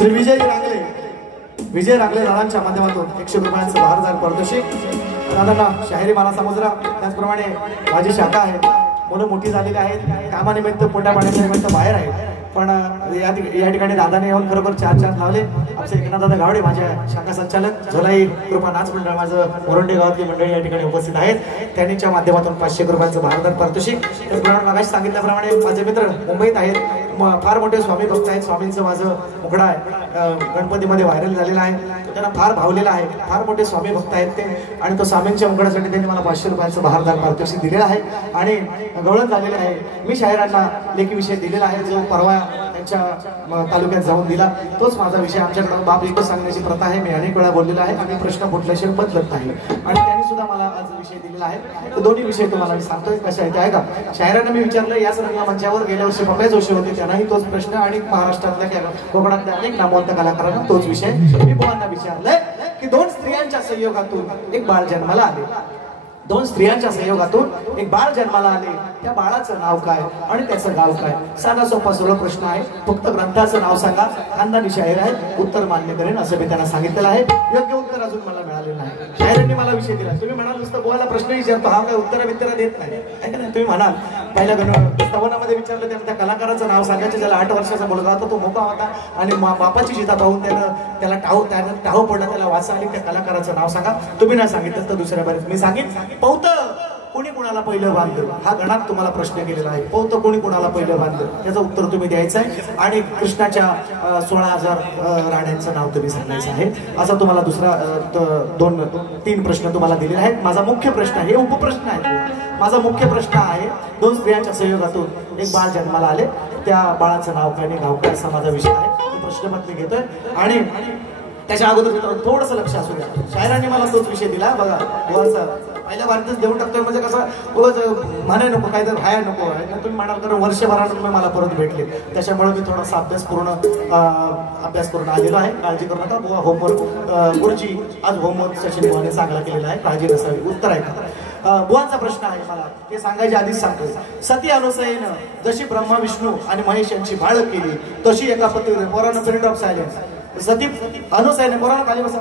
श्री विजय रांगले दादांच्या माध्यमातून 100 रुपयांचं 10,000 पारितोषिक. दादांना शाहिरी माला समजला. त्याचप्रमाणे माझी शाखा आहे, मुलं मोठी झालेली आहेत, कामानिमित्त पोटा पाण्याच्या निमित्त बाहेर आहेत, पण या ठिकाणी दादाने येऊन खरोखर 4 लावले. आमचे एकनाथ दादा गावडे माझ्या शाखा संचालक, झोलाई कृपा नाच मंडळ माझं मोरंडे गावातली मंडळी या ठिकाणी उपस्थित आहेत. त्यांच्या माध्यमातून 500 रुपयांचं 12,000 पारितोषिक. त्याचप्रमाणे मागाशी सांगितल्याप्रमाणे माझे मित्र मुंबईत आहेत, फार मोठे स्वामी भक्त आहेत. स्वामींचं माझं मुखडा आहे, गणपतीमध्ये व्हायरल झालेला आहे, त्यांना फार भावलेला आहे. फार मोठे स्वामी भक्त आहेत ते, आणि तो स्वामींच्या मुखडासाठी त्यांनी मला 500 रुपयांचं 12,000 पारितोषिक दिलेलं आहे आणि गवळण झालेलं आहे. मी शाहिरांना लेखी विषय दिलेला आहे, जो परवा त्यांच्या तालुक्यात जाऊन दिला, तोच माझा विषय. आमच्याकडे बाप एकच सांगण्याची प्रथा आहे, मी अनेक वेळा बोललेला आहे आणि प्रश्न कुठल्याशिवाय बदलत नाही, आणि त्यांनी सुद्धा मला आज विषय दिलेला आहे. तर दोन्ही विषय तुम्हाला मी सांगतोय कसे आहे ते आहे का. शाहिरांना मी विचारलं, याच रंगमंचावर गेल्या वर्षी पप्या जोशी होते, त्यांनाही तोच प्रश्न, आणि महाराष्ट्रातल्या कोकणातल्या अनेक नामवंत कलाकारांना तोच विषय. मी बुवांना विचारलंय की 2 स्त्रियांच्या संयोगातून एक बाळ जन्माला आले. 2 स्त्रियांच्या संयोगातून एक बाळ जन्माला आले. त्या बाळाचं नाव काय आणि त्याचं गाव काय? साधा सोपा सरळ प्रश्न आहे. फक्त ग्रंथाचं नाव सांगा, खानदानी शाहीर आहे, उत्तर मान्य करेन असं मी त्यांना सांगितलेलं आहे. योग्य उत्तर अजून मला मिळालेलं नाही. शाहिरांनी मला विषय दिला. तुम्ही म्हणाल नुसतं बुवाला प्रश्न विचारतो, हा काय उत्तर देत नाही आहे का नाही. तुम्ही म्हणाल पहिल्या स्तवनामध्ये विचारलं, त्या कलाकाराचं नाव सांगायचं, ज्याला 8 वर्षाचा मुलगा होता, तो मोका होता, आणि बापाची जिता पाहून त्याला टाहो पडला, त्याला वाचा आली. त्या कलाकाराचं नाव सांगा. तुम्ही नाही सांगितलं तर दुसऱ्या बारीत मी सांगितलं. पौत कोणी कुणाला पहिलं बांधलं, हा गणात तुम्हाला प्रश्न केलेला आहे. पौत कोणी कुणाला पहिलं बांधलं, त्याचं उत्तर तुम्ही द्यायचं आहे, आणि कृष्णाच्या 16,000 राण्यांचं नाव तुम्ही सांगायचं आहे. असा तुम्हाला दुसरा 2-3 प्रश्न तुम्हाला दिलेले आहेत. माझा मुख्य प्रश्न, हे उपप्रश्न आहे, माझा मुख्य प्रश्न आहे, 2 स्त्रियांच्या संयोगातून एक बाळ जन्माला आले, त्या बाळाचं नाव काय आणि गाव काय असा माझा विषय आहे. तो प्रश्नपत्र मी घेतोय, आणि त्याच्या अगोदर मित्रांनो थोडंसं लक्ष असू द्या. शाहिरांनी मला तोच विषय दिला बघा. पहिल्या भारतच देऊन टाकतोय म्हणजे कसं म्हणे नको, काय तर व्हाया नको आहे. तुम्ही म्हणाल तर वर्षभरानं तुम्ही मला परत भेटले, त्याच्यामुळे मी थोडासा अभ्यास करून आलेलो आहे. काळजी करू नका. बुवा होमवर्क गुरुजी आज होमवर्क सचिन बुवाने चांगला केलेला आहे, काळजी नसावी. उत्तर आहे का? बुवांचा प्रश्न आहे, मला ते सांगायच्या आधीच सांगतोय. सती अनुसयेनं जशी ब्रह्मा विष्णू आणि महेश यांची भाळ केली, तशी एका पतीवर पोरानं पिरियड ऑफ सायलेन्स. सती अनुसयेनं पोरानं खाली बसा.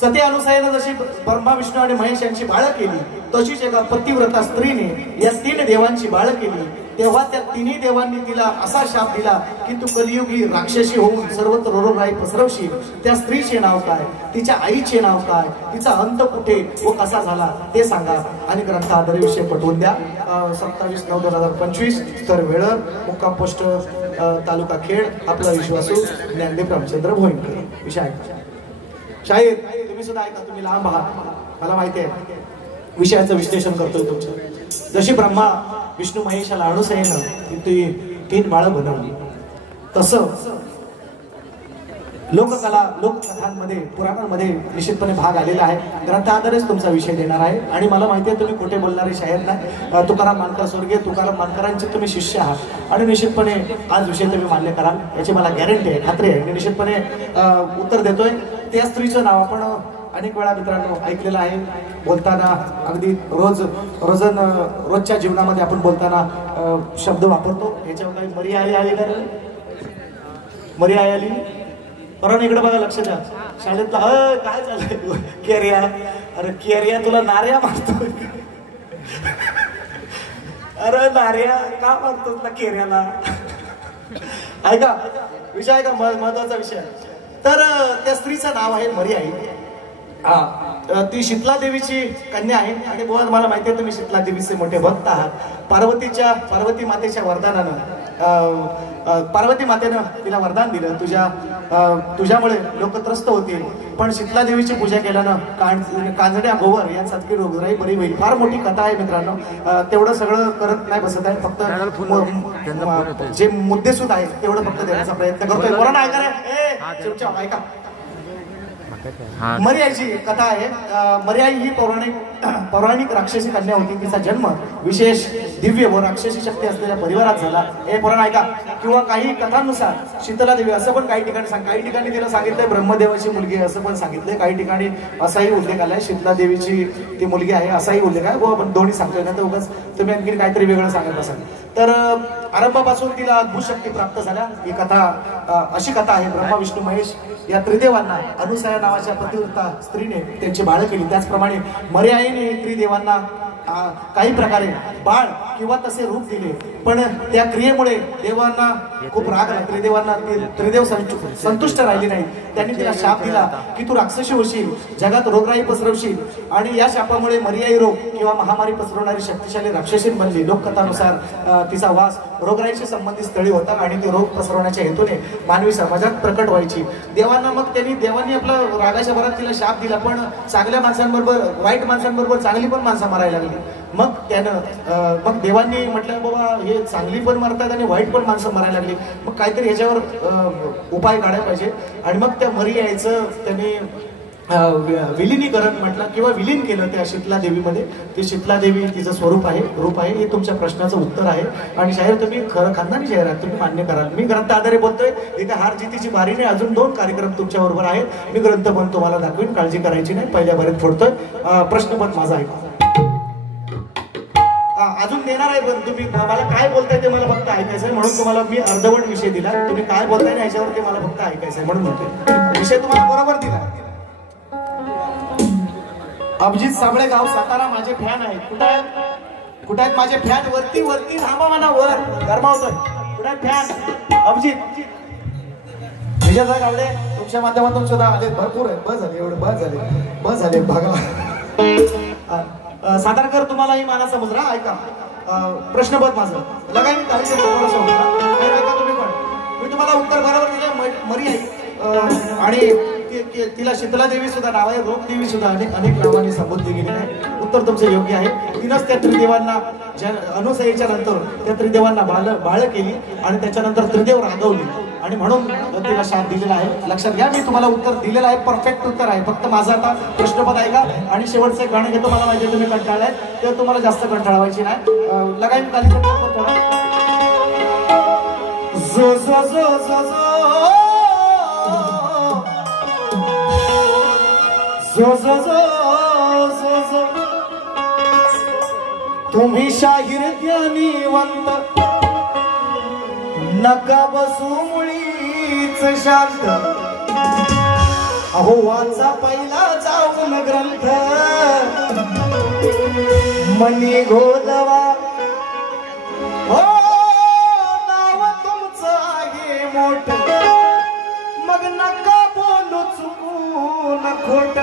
सती अनुसयेनं जशी ब्रह्मा विष्णू आणि महेश यांची बाळ केली, तशीच एका पतिव्रता स्त्रीने या 3 देवांची बाळ केली. तेव्हा त्या 3 देवांनी तिला असा शाप दिला की तू कलियुगी राक्षसी होऊन सर्वत्र रोगराई पसरवशील. त्या स्त्रीचे नाव काय, तिच्या आईचे नाव काय, तिचा अंत कुठे व कसा झाला ते सांगा, आणि ग्रंथ आधारित विषय पटवून द्या. 27/9/2025 स्थळ वेळर, मुक्काम पोस्ट तालुका खेड, आपला विश्वासू ज्ञानदेव रामचंद्र भोईनकर. विषय आहे शाहीर. तुम्ही सुद्धा ऐका, तुम्ही लांब आहात मला माहिती आहे. विषयाचं विश्लेषण करतोय तुमचं. जशी ब्रह्मा विष्णू महेशाला अनुसयेनं ती 3 बाळं बनवली, तसं लोककथांमध्ये पुराणांमध्ये निश्चितपणे भाग आलेला आहे. ग्रंथाधारेच तुमचा विषय देणार आहे, आणि मला माहिती आहे तुम्ही खोटे बोलणारे शाहीर नाही. तुकाराम मानकर स्वर्गीय तुकाराम मानकरांचे तुम्ही शिष्य आहात, आणि निश्चितपणे आज विषय तुम्ही मान्य कराल याची मला गॅरंटी आहे, खात्री आहे. मी निश्चितपणे उत्तर देतोय. त्या स्त्रीचं नाव आपण अनेक वेळा मित्रांनो ऐकलेलं आहे. बोलताना अगदी रोजच्या जीवनामध्ये आपण बोलताना शब्द वापरतो. याच्यावर काही मरी आई आली का? मरी आई आली. परत इकडे बघा, लक्ष द्या. शाळेतला काय चाललंय? केरिया. अरे केरिया तुला नार्या मारतो. अरे नार्या का मारतो ना केरियाला? ऐका विषय आहे का, महत्वाचा विषय. तर त्या स्त्रीचं नाव आहे मरी आई. ती शीतला देवीची कन्या आहे, आणि बुवा मला माहिती आहे तुम्ही शीतला देवीचे मोठे भक्त आहात. पार्वती मातेच्या वरदानानं पार्वती मातेनं तिला वरदान दिलं, तुझ्यामुळे लोक त्रस्त होतील, पण शीतला देवीची पूजा केल्यानं कांजड्या गोवर यांसारखी रोगराई बरी होईल. फार मोठी कथा आहे मित्रांनो. तेवढं सगळं करत नाही बसत आहे, फक्त जे मुद्देसूद आहेत तेवढं फक्त देण्याचा प्रयत्न करतोय. बरोबर ऐका रे, ऐका मर्याईची कथा आहे. मर्याई ही पौराणिक राक्षसी कन्या होती. तिचा जन्म विशेष दिव्य व राक्षसी शक्ती असलेल्या परिवारात झाला. हे पुराण ऐका. किंवा काही कथांनुसार शीतला देवी असं पण काही ठिकाणी काही ठिकाणी तिला सांगितलंय ब्रह्मदेवाची मुलगी आहे असं पण सांगितलंय. काही ठिकाणी असाही उल्लेख आलाय शीतला देवीची ती मुलगी आहे असाही उल्लेख आहे. व आपण दोन्ही सांगतोय ना तर उगाच तुम्ही आणखी काहीतरी वेगळं सांगत असाल. तर आरंभापासून तिला अद्भुत शक्ती प्राप्त झाल्या. ही कथा अशी कथा आहे. ब्रह्मा विष्णू महेश या त्रिदेवांना अनुसया नावाच्या पतिव्रता स्त्रीने त्यांची बाळ केली. त्याचप्रमाणे मर्याईने त्रिदेवांना काही प्रकारे बाळ किंवा तसे रूप दिले. पण त्या क्रियेमुळे देवांना खूप राग आला. त्रिदेव संतुष्ट राहिले नाही. त्यांनी तिला शाप दिला की तू राक्षसी होशील, जगात रोगराई पसरवशील. आणि या शापामुळे मर्याई रोग किंवा महामारी पसरवणारी शक्तिशाली राक्षसी बनली. लोककथानुसार तिचा वास रोगराईशी संबंधित स्थळी होता आणि ती रोग पसरवण्याच्या हेतूने मानवी समाजात प्रकट व्हायची. देवांना मग देवांनी आपला रागाच्या भरात तिला शाप दिला. पण चांगल्या माणसांबरोबर वाईट माणसांबरोबर चांगली पण माणसं मारायला लागली. मग देवांनी म्हटलं बाबा हे चांगली पण मारतात आणि वाईट पण माणसं मारायला लागली. मग काहीतरी ह्याच्यावर उपाय काढायला पाहिजे. आणि मग त्या मर्याईचं त्यांनी विलिनीकरण म्हटलं किंवा विलीन केलं त्या शीतला देवीमध्ये. ती शीतला देवी तिचं स्वरूप आहे, रूप आहे. हे तुमच्या प्रश्नाचं उत्तर आहे. आणि शाहीर तुम्ही खरं खानदानी शाहीर आहात, तुम्ही मान्य कराल. मी ग्रंथ आधारे बोलतोय. एका हार जितीची बारी नाही. अजून 2 कार्यक्रम तुमच्या बरोबर आहेत. मी ग्रंथ पण तुम्हाला दाखवीन, काळजी करायची नाही. पहिल्या बारीत फोडतोय. प्रश्न पण माझा आहे. अजून देणार आहे पण तुम्ही मला काय बोलताय ते मला फक्त ऐकायचंय म्हणून तुम्हाला मी अर्धवट विषय दिला. तुम्ही काय बोलताय ना याच्यावर ते मला फक्त ऐकायचंय म्हणून म्हणतोय. विषय तुम्हाला बरोबर दिला. अभिजित साबळे गाव सातारा माझे फॅन आहेत. कुठे आहेत माझे फॅन? वरती थांबा म्हणा. वर गरमावतोय. कुठे आहेत फॅन? अभिजित विजयदा गावडे तुमच्या माध्यमातून सुद्धा आले. भरपूर आहे. बस झाले एवढे. बस झाले भागा. सातारकर तुम्हाला ही माना समजला. ऐका प्रश्न बघ माझं लगा. मी काही ऐका तुम्ही पण. मी तुम्हाला उत्तर बरोबर दिलं. मर्याई आणि तिला शीतला देवी सुद्धा नाव आहे, रोग देवी सुद्धा अनेक नावांनी संबोधली गेली आहे. उत्तर तुमचं योग्य आहे. तिनंच त्या त्रिदेवांना अनुसयेच्या नंतर त्या त्रिदेवांना बाळ केली आणि त्याच्यानंतर त्रिदेव रागवली आणि म्हणून तिला शाप दिलेला आहे. लक्षात घ्या. मी तुम्हाला उत्तर दिलेलं आहे. परफेक्ट उत्तर आहे. फक्त माझं आता प्रश्नपद ऐका आणि शेवटचं एक गाणं घेतो. मला माहिती तुम्ही कंटाळलाय तर तुम्हाला जास्त कंटाळवायची नाही. लगाई खाली थोडा जो जो जो जो जो जो जो जो तुम्ही शाहीर ज्ञानीवंत नका बसू मुळीच शांत. अहो वाचा पहिला जाऊन ग्रंथ मनी गोलवा. हो नाव तुमचं आहे मोठ मग नका बोलू चुकून खोट.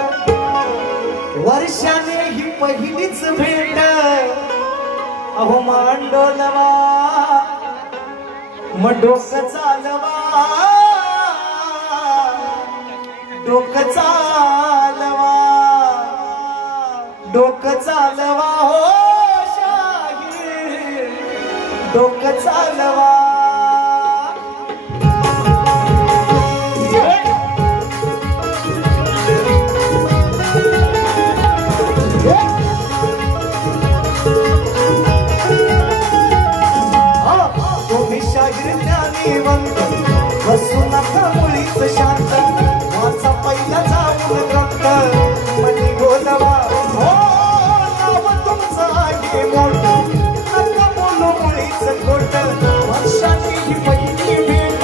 वर्षाने ही पहिलीच भेट अहो मांडोलवा. मग डोकं चालवा हो शाहीर डोकं चालवा. तुम्ही शाहीर ज्ञानीवंत बसू नका मुळीच शांत. वाचा पहिला जाऊन ग्रंथ मनी गोलवा. हो नाव तुमचं आहे मोठ नका बोलू मुळीच खोट. वर्षाची ही पहिली भेट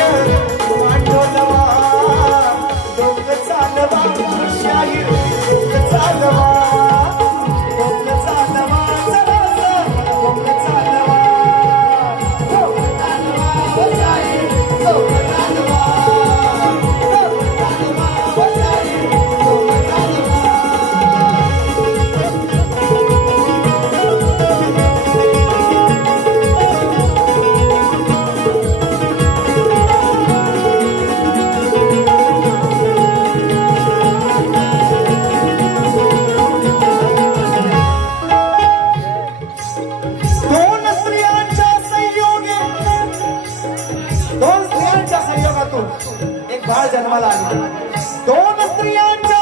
मांडोलवा. डोकं चालवा शाहीर डोकं चालवा. डोकं चालवा डोकं चालवा. एक बाळ जन्माला आले. 2 स्त्रियांच्या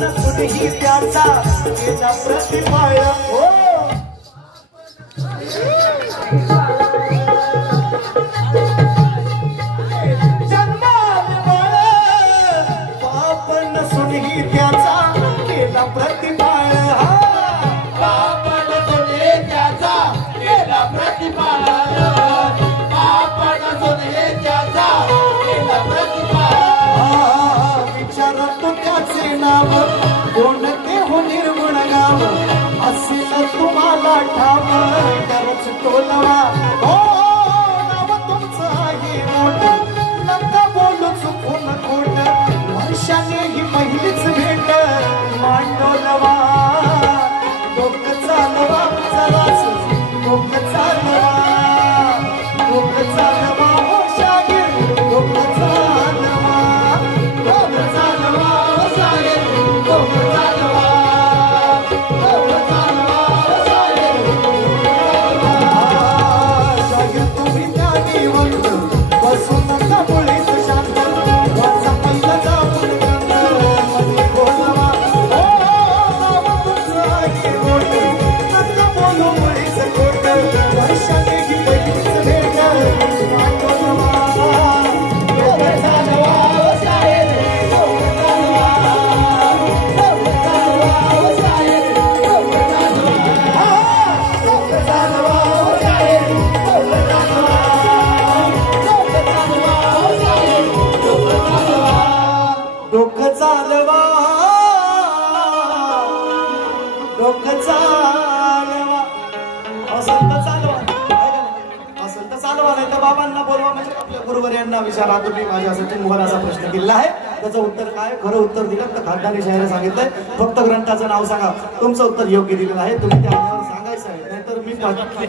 सुनही त्याचा केला प्रतिपाळ हो जन्माल बाळ पाप नसूनही त्याचा केला प्रतिपाळ पाप नसूनही त्याचा केला प्रतिपाळ पाप नसूनही त्याचा केला प्रतिपाळ विचारतो त्याचे नाव कोणते हो निर्गुण गाव असेल तुम्हाला ठाव त्यावरच टोलवा हो नाव तुमचं आहे मोठं नका बोलू चुकून खोट वर्षाने ही पहिलीच भेट मांडोलवा डोकं चालवा जराच डोकं चालवा हो शाहीर डोकं चालवा हो शाहीर डोकं चालवा शाहीर तुम्ही त्या निवंत बसून नका बोलायचं शांत वाचा पहिला जाऊन मध्ये बोलावा हो नाव तुमचं आहे मोठं नका बोलू बोलायचं खोट वर्षाने ही पहिलीच भेट मांडोलवा डोकं चालवा हो शाहीर डोकं चालवा हो शाहीर डोकं चालवा डोकं चालवा हो शाहीर डोकं चालवा डोकं चालवा हो शाहीर डोकं चालवा डोकं चालवा डोकं चालवा असेल तर चालवा असेल तर चालवा नाही तर बाबांना बोलवा म्हणजे आपल्या गुरुवर यांना विचारा तुम्ही माझ्यासाठी मुघल असा प्रश्न केला आहे त्याचं उत्तर काय खरं उत्तर दिलं तर खानदानी शाहीर सांगितलंय फक्त ग्रंथाचं नाव सांगा तुमचं उत्तर योग्य दिलेलं आहे तुम्ही त्या आधारावर सांगायचं आहे नाहीतर मी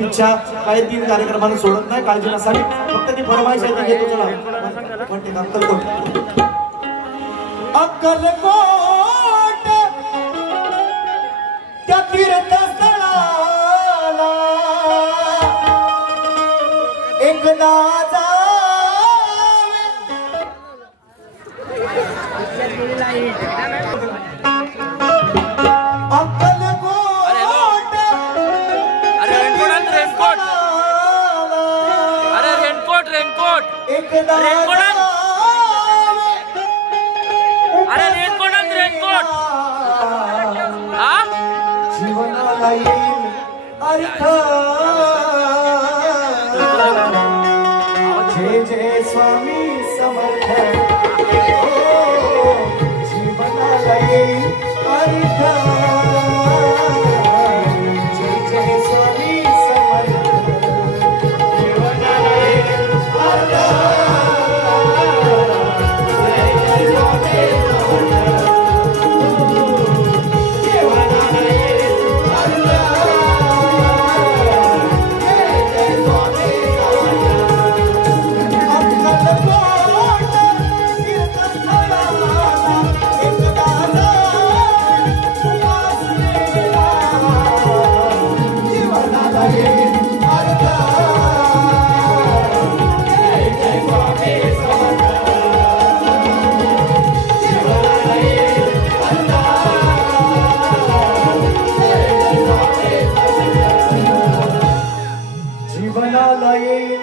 इच्छा काही 3 कार्यक्रमांना सोडत नाही काळजी नसावी फक्त ती फरमाईश आहे ती घेतो चला म्हणते अक्कलकोट त्या तीर्थस्थळाला एकदा जावे अक्कलकोट अरे रेनकोट रेनकोट एकदा अरे रेनकोट रेनकोट हा जीवनाला येईल अर्थ जय जय स्वामी समर्थ हो जीवनाला येईल अर्थ जय जय स्वामी समर्थ जीवनाला येईल अर्थ जय जय स्वामी जीवनाला येईल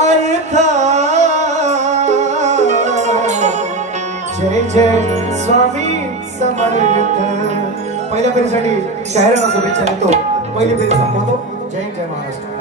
अर्थ जय जय स्वामी समर्थ पहिल्या फेरीसाठी शाहिरांना शुभेच्छा देतो पहिली फेरी संपवतो जय जय महाराष्ट्र